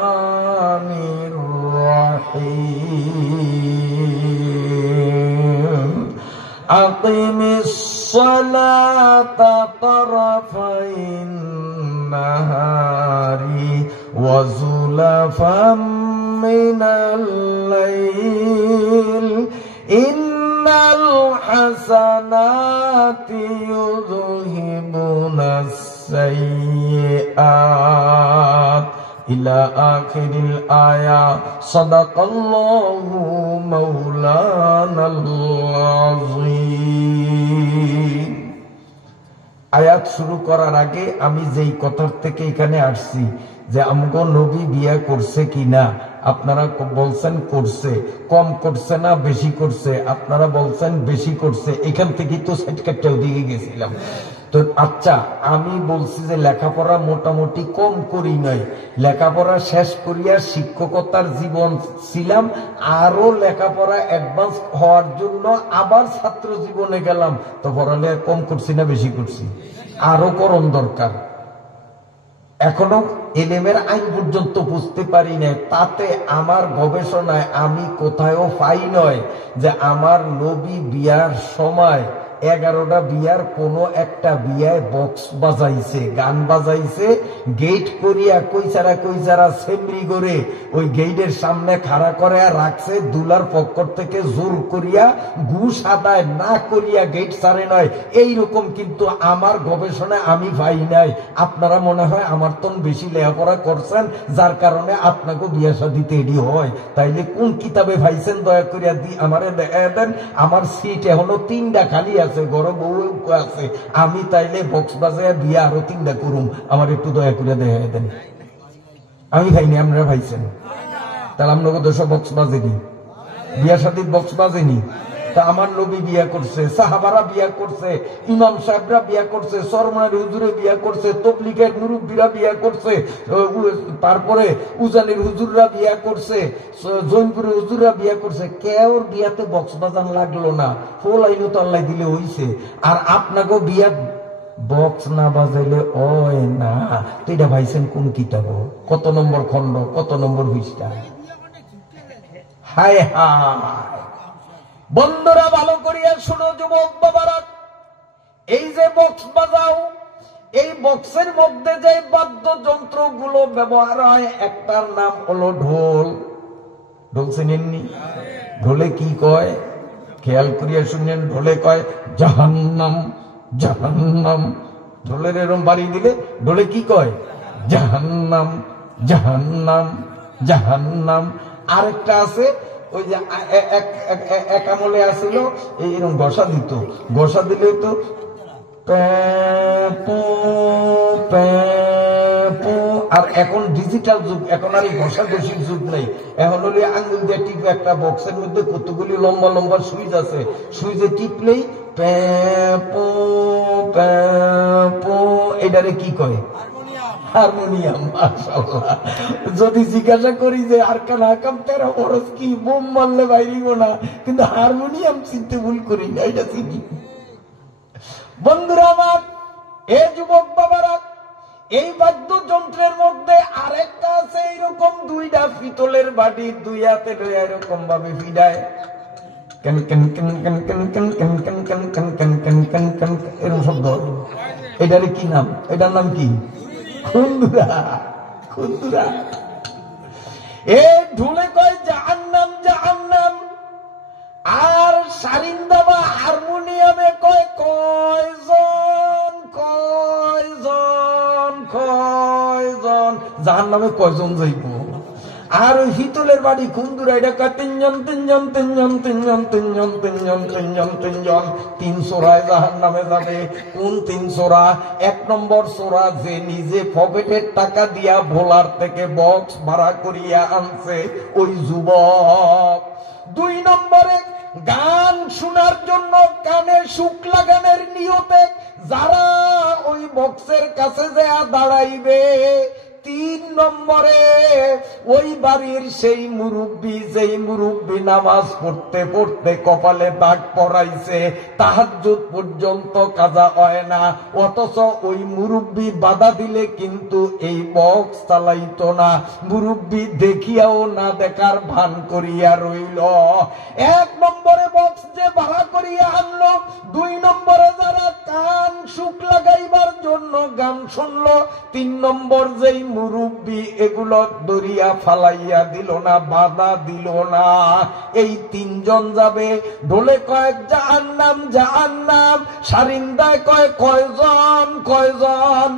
রাহমানির রাহিম। আকিমিস সালাতা তারাফাইন নাহারি ওয়া যুলাফাম মিনাল লাইল ইন্নাল হাসানাতি ইউযহিবুনাস সাইয়্যাত ইলা আখিরিল আয়া। সাদাকাল্লাহু মাওলানাল আযীম। আয়াত শুরু করার আগে আমি যেই কথার থেকে এখানে আসছি, যে আমগো নবী বিয়া করছে কিনা, আপনারা বলছেন করছে। কম করছে না বেশি করছে? আপনারা বলছেন বেশি করছে। এখান থেকে তো সাইটকাটটাও দিকে গেছিলাম। তো আচ্ছা, আমি বলছি যে লেখাপড়া মোটামুটি কম করি নাই। লেখাপড়া শেষ করিয়া শিক্ষকতার জীবন ছিলাম, আরো লেখাপড়া অ্যাডভান্স হওয়ার জন্য আবার ছাত্র জীবনে গেলাম। তো পড়ালেখা কম করছি না বেশি করছি? আরো করণ দরকার। এখনো এলেমের আইন পর্যন্ত বুঝতে পারি না। তাতে আমার গবেষণায় আমি কোথাও পাই নয় যে আমার নবী বিয়ার সময় 11টা বিয়ার কোন একটা বিয়ায় বক্স বাজাইছে, গান বাজাইছে, গেট করিয়া কইচারা সেমরি করে ওই গেটের সামনে খাড়া করে রাখছে। দুলার পক্ষ থেকে জোর করিয়া ঘুষ আদায় না করিয়া গেট ছাড়ে নয়। এইরকম কিন্তু আমার গবেষণায় আমি পাই নাই। আপনারা মনে হয় আমার তো বেশি লেখাপড়া করছেন, যার কারণে আপনাকে বিয়া শাদিতে এডি হয়। তাইলে কোন কিতাবে ভাইছেন দয়া করিয়া আমারে দেখা দেন। আমার সিট এখনো 3টা খালি আছে, গরম বউ আছে। আমি তাইলে বক্স বাজায় বিয়া আরো 3টা করুম। আমার একটু দয়া করে দেখা দেন। আমি ভাইনি, আপনারা ভাইছেন? তাহলে আপনাকে 200 বক্স বাজেনি, বিয়া শাদির বক্স বাজেনি। তা আমার নবী বিয়া করছে, সাহাবারা বিয়া করছে, ইমাম সাহেবরা বিয়া করছে, সরমনার হুজুরে বিয়া করছে, তবলিগের মুরব্বীরা বিয়া করছে, তারপরে উজানির হুজুররা বিয়া করছে, জৈনপুরের হুজুররা বিয়া করছে। কেউর বিয়াতে বক্স বাজান লাগলো না, ফুল আইন তো আল্লাহ দিলে হইছে। আর আপনাকেও বিয়া বক্স না বাজাইলে ওই না। তো এটা ভাইছেন কোন কিতাব, কত নম্বর খন্ড, কত নম্বর পৃষ্ঠা? হায় হায় বন্ধুরা, ভালো করিয়া শুনো যুবক বাবারা, এই যে বক্স বাজাও, এই বক্সের মধ্যে যে বাদ্যযন্ত্র গুলো ব্যবহার হয়, একটার নাম হলো ঢোল। ঢোল চিনেননি? ঢোলে কি কয় খেয়াল করিয়া শুনেন। ঢোলে কয় জাহান্নাম, জাহান্নাম। ঢোলের এরম বাড়ি দিলে ঢোলে কি কয়? জাহান্নাম, জাহান্নাম, জাহান্নাম। আরেকটা আছে, ওই যে এক আমলে আসছিল এইরকম ঘষা দিত, ঘষা দিলে তো আর এখন ডিজিটাল যুগ, এখন আর এই ঘষাঘষির যুগ নেই। এখন হলে আঙ্গুল দিয়ে টিপে একটা বক্সের মধ্যে কতগুলি লম্বা লম্বা সুইচ আছে, সুইচে টিপলেই প্যাপো প্যাপো, এটারে কি কয়? হারমোনিয়াম। মাশাআল্লাহ। যদি জিজ্ঞাসা করি যে আরকান হাকাম 13 বরস কি, বোম মারলে বাইরিব না, কিন্তু হারমোনিয়াম চিনতে ভুল করি না, এটা চিনি। বন্ধুরা আমার, এ যুবক বাবারা, এই বাদ্যযন্ত্রের মধ্যে আরেকটা আছে এইরকম, দুইটা পিতলের বাটি দুই হাতে এরকম ভাবে ফিডায়, এরকম শব্দ। এটার কি নাম? এটার নাম কি? খুন্দুরা। খুন্দুরা। এ ঢুলে কয় জাহান্নাম জাহান্নাম, আর সারিন্দা বা হারমোনিয়ামে কয় কয়জন কয়জন কয়জন, জাহান্নামে কয়জন যাইব। আর ওই হিতলের বাড়ি খুন্দুরা, এটা কয় তিনজন তিনজন তিনজন তিনজন তিনজন তিনজন তিনজন তিনজন, 3 সোরায় জাহান্নামে যাবে। কোন 3 সোরা? 1 নম্বর সোরা, যে নিজে পকেটের টাকা দিয়া ভোলার থেকে বক্স ভাড়া করিয়া আনছে ওই যুবক। 2 নম্বরে, গান শোনার জন্য কানে সুখ লাগানোর নিয়তে যারা ওই বক্সের কাছে যা দাঁড়াইবে। 3 নম্বরে, ওই বাড়ির সেই মুরব্বী, যেই মুরব্বী নামাজ পড়তে পড়তে কপালে দাগ পড়াইছে, তাহাজ্জুদ পর্যন্ত কাজা হয় না, অথচ ওই মুরব্বী বাধা দিলে কিন্তু এই বক্স চালাইতো না। মুরব্বী দেখিয়াও না দেখার ভান করিয়া রইল। 1 নম্বরে বক্স যে ভাড়া করিয়া আনলো, 2 নম্বরে যারা কান সুখ লাগাইবার জন্য গান শুনলো, 3 নম্বর যেই মুরব্বী এগুলো দরিয়া ফালাইয়া দিল না, বাধা দিল না, এই 3 জন যাবে। ঢোলে কয় জাহান্নাম জাহান্নাম, সারিন্দায় কয় কয়জন কয়জন,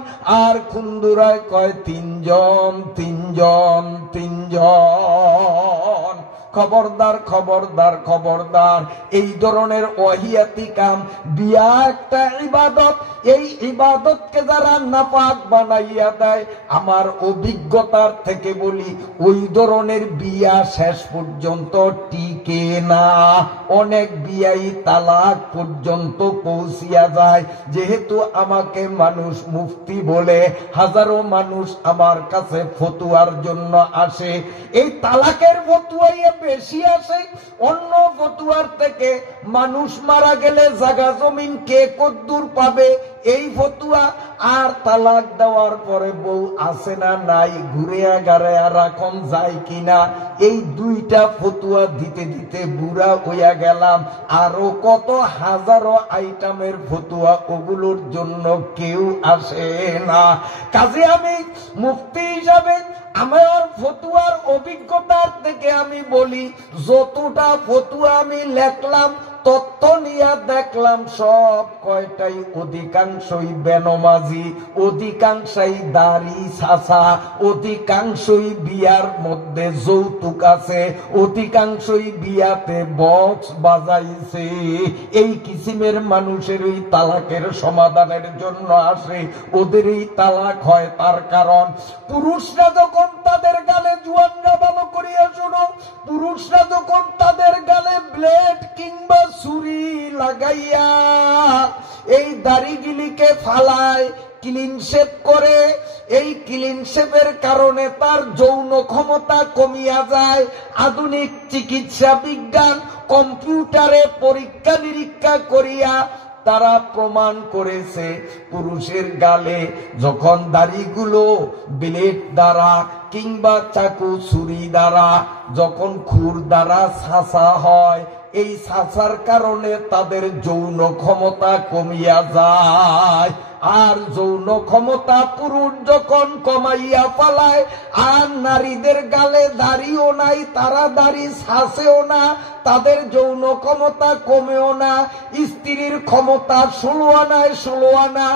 আর খুন্দুরায় কয় 3 জন 3 জন 3 জন। খবরদার খবরদার খবরদার, এই ধরনের ওয়াহিয়াতি কাম। বিয়া একটা ইবাদত, এই ইবাদতকে যারা নাপাক বানাইয়া দেয়, আমার অভিজ্ঞতার থেকে বলি, ওই ধরনের বিয়া শেষ পর্যন্ত টিকে না। অনেক বিয়াই তালাক পর্যন্ত পৌঁছিয়া যায়। যেহেতু আমাকে মানুষ মুফতি বলে, হাজারো মানুষ আমার কাছে ফতুয়ার জন্য আসে, এই তালাকের ফতুয়াই বেশি আসে অন্য ফতুয়ার থেকে। মানুষ মারা গেলে জায়গা জমিন কে কদ্দুর পাবে, এই ফতুয়া। আর তালাক দেওয়ার পরে বউ আছে না নাই, ঘুরে গাড়ায়া রাখন যায় কিনা, এই 2টা ফতুয়া দিতে দিতে বুড়া হইয়া গেলাম। আরো কত হাজারো আইটেমের ফতুয়া, ওগুলোর জন্য কেউ আসে না। কাজে আমি মুফতি হিসাবে আমার ফতুয়ার অভিজ্ঞতার থেকে আমি বলি, যতটা ফতুয়া আমি লেখলাম, তথ্য নিয়ে দেখলাম, সব কয়টাই অধিকাংশই বেনমাজি, অধিকাংশই দাড়ি ছাছা, অধিকাংশই বিয়ার মধ্যে যৌতুক আছে, অধিকাংশই বিয়াতে বক্স বাজাইছে। এই কিসিমের মানুষের ওই তালাকের সমাধানের জন্য আসে। ওদের এই তালাক হয় তার কারণ, পুরুষরা যখন তাদের গালে, জুয়ানরা ভালো করিয়া শোনো, পুরুষরা যখন তাদের গালে ব্লেড কিংবা ছুরি লাগাইয়া এই দাড়িগুলিকে ফালায়, ক্লিন শেভ করে, এই ক্লিন শেভের কারণে তার যৌন ক্ষমতা কমিয়া যায়। আধুনিক চিকিৎসা বিজ্ঞান কম্পিউটারে পরীক্ষা নিরীক্ষা করিয়া তারা প্রমাণ করেছে, পুরুষের গালে যখন দাড়িগুলো ব্লেড দ্বারা কিংবা চাকু ছুরি দ্বারা, যখন খুর দ্বারা ছাঁচা হয়, এই ছাঁচার কারণে তাদের যৌন ক্ষমতা কমিয়া যায়। আর যৌন ক্ষমতা পুরুষ যখন কমাইয়া পালায়, আর নারীদের গালে দাড়িও নাই, তারা দাড়ি ছাঁচেও না, তাদের যৌন ক্ষমতা কমেও না, স্ত্রীর ক্ষমতা 16 আনায় 16 আনা,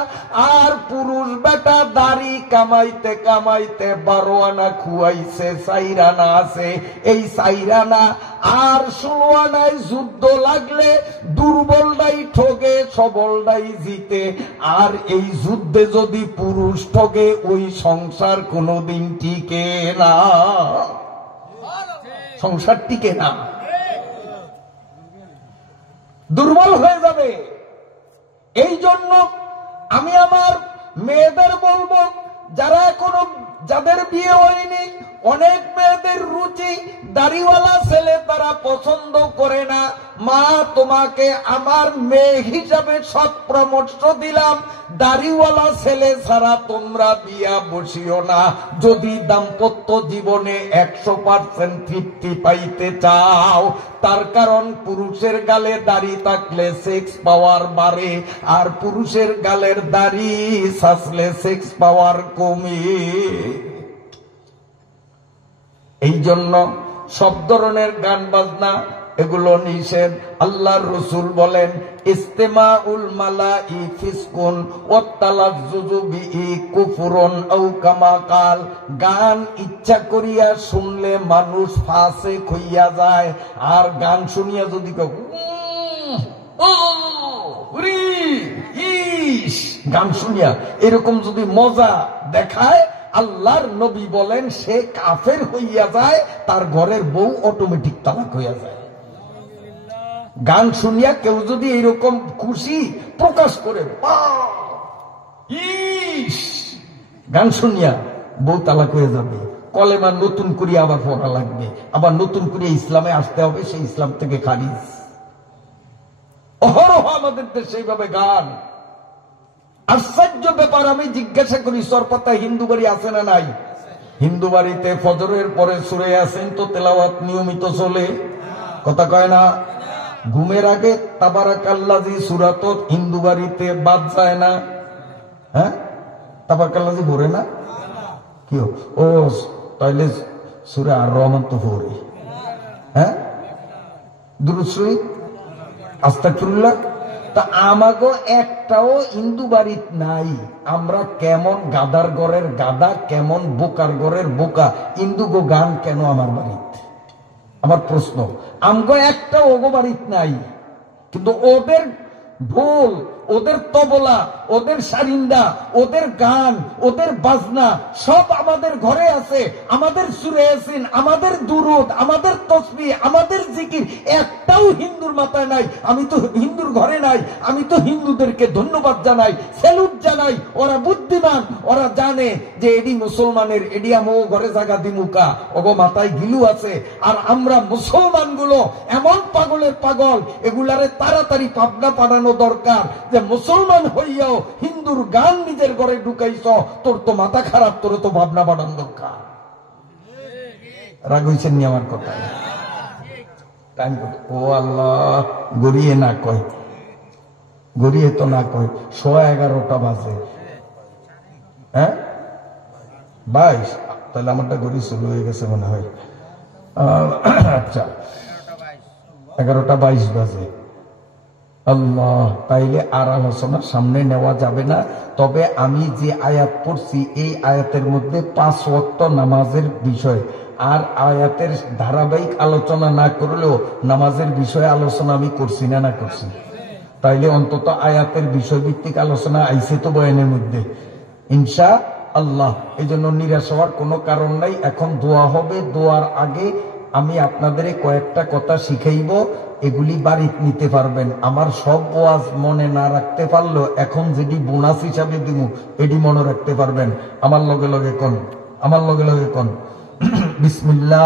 আর পুরুষ বেটা দাড়ি কামাইতে কামাইতে 12 আনা খুয়াইছে, 4 আনা আছে, এই 4 আনা আর 16 আনায় যুদ্ধ লাগলে দুর্বলটাই ঠকে, সবলটাই জিতে। আর এই যুদ্ধে যদি পুরুষ ঠকে, ওই সংসার কোনোদিন টিকে না, সংসার টিকে না, দুর্বল হয়ে যাবে। এই জন্য আমি আমার মেয়েদের বলবো, যারা এখনো যাদের বিয়ে হয়নি, অনেক মেয়েদের রুচি দাড়িওয়ালা ছেলে তারা পছন্দ করে না। মা, তোমাকে আমার মেয়ে হিসাবে সৎ পরামর্শ দিলাম, দাড়িওয়ালা ছেলে ছাড়া তোমরা বিয়া বসিও না, যদি দাম্পত্য জীবনে 100% তৃপ্তি পাইতে চাও। তার কারণ পুরুষের গালে দাড়ি থাকলে সেক্স পাওয়ার বাড়ে, আর পুরুষের গালের দাড়ি ছাঁচলে সেক্স পাওয়ার কমে। এই জন্য সব ধরনের গান বাজনা এগুলো নিষেধ। আল্লাহর রাসূল বলেন, ইস্তেমাউল মালাই ফিসকুন ওয়াত তালাজ্জুজু বিহি কুফরুন আও কামা কাল। গান ইচ্ছা করিয়া শুনলে মানুষ ফাসিক হইয়া যায়। আর গান শুনিয়া যদি গান শুনিয়া এরকম যদি মজা দেখায়, আল্লাহর নবী বলেন সে কাফের হইয়া যায়, তার ঘরের বউ অটোমেটিক তালাক হইয়া যায়। গান শুনিয়া কেউ যদি এইরকম খুশি প্রকাশ করে, গান শুনিয়া বউ তালাক হয়ে যাবে, কলেমা নতুন করে আবার পড়া লাগবে, আবার নতুন করে ইসলামে আসতে হবে, সেই ইসলাম থেকে খারিজ। অহরহ আমাদের দেশে সেইভাবে গান। আশ্চর্য ব্যাপার, আমি জিজ্ঞাসা করি সরপাতা হিন্দু বাড়ি আছে না নাই? হিন্দু বাড়িতে ফজরের পরে সূরা ইয়াসিন তো তেলাওয়াত নিয়মিত চলে, কথা কয় না? ঘুমের আগে তাবারাকাল্লাযী সূরা তো হিন্দু বাড়িতে বাদ যায় না। হ্যাঁ, তাবারাকাল্লাযী পড়ে না? কি ও তাইলে সূরা আর রহমান তো পড়ে। হ্যাঁ, দুরূদ শরীফ, আস্তাগফিরুল্লাহ। তা আমাগো একটাও হিন্দু বাড়িত নাই। আমরা কেমন গাদার ঘরের গাদা, কেমন বোকার ঘরের বোকা, হিন্দু গো গান কেন আমার বাড়িতে? আমার প্রশ্ন, আমগো একটা ওগো বাড়িত নাই, কিন্তু ওদের ঢোল, ওদের তবলা, ওদের সারিন্দা, ওদের গান, ওদের বাজনা সব আমাদের ঘরে আছে। আমাদের সূরা ইয়াসিন, আমাদের দুরূদ, আমাদের তাসবিহ, আমাদের জিকির একটাও হিন্দুর মাথায় নাই। আমি তো হিন্দুর ঘরে নাই, আমি তো হিন্দুদেরকে ধন্যবাদ জানাই, স্যালুট জানাই। ওরা বুদ্ধিমান, ওরা জানে যে এডি মুসলমানের, এডি আমো ঘরে জায়গা দিমুকা, ওগো মাথায় গিলু আছে। আর আমরা মুসলমান গুলো এমন পাগলের পাগল, এগুলারে তাড়াতাড়ি পাবনা পাঠানো দরকার যে মুসলমান হইয়াও হিন্দুর গান নিজের ঘরে ঢুকাইছ, তোর তো মাথা খারাপ, তোর তো ভাবনা বাড়ান দরকার। রাগ হইছেন নি আমার কথা? ও আল্লাহ, গড়িয়ে না কয়, গড়িয়ে তো না কয়, 11:15 বাজে। হ্যাঁ 22, তাহলে আমারটা গড়ি শুরু হয়ে গেছে মনে হয়। আচ্ছা, 11:22 বাজে। আল্লাহ, তাইলে আর আলোচনা সামনে নেওয়া যাবে না। তবে আমি যে আয়াত পড়ছি, এই আয়াতের মধ্যে 5 ওয়াক্ত নামাজের বিষয়, আর আয়াতের ধারাবাহিক আলোচনা না করলেও নামাজের বিষয়ে আলোচনা আমি করছি না করছি? তাইলে অন্তত আয়াতের বিষয়ভিত্তিক আলোচনা আইছে তো বয়ানের মধ্যে, ইনশাআল্লাহ। এই জন্য নিরাশ হওয়ার কোনো কারণ নাই। এখন দোয়া হবে, দোয়ার আগে আমি আপনাদের কয়েকটা কথা শিখাইব, এগুলি বাড়িতে নিতে পারবেন। আমার সব ওয়াজ মনে না রাখতে পারলেও এখন যেটি বোনাস হিসাবে দিব, এটি মনে রাখতে পারবেন। আমার লগে লগে কোন, আমার লগে লগে কোন বিসমিল্লাহ।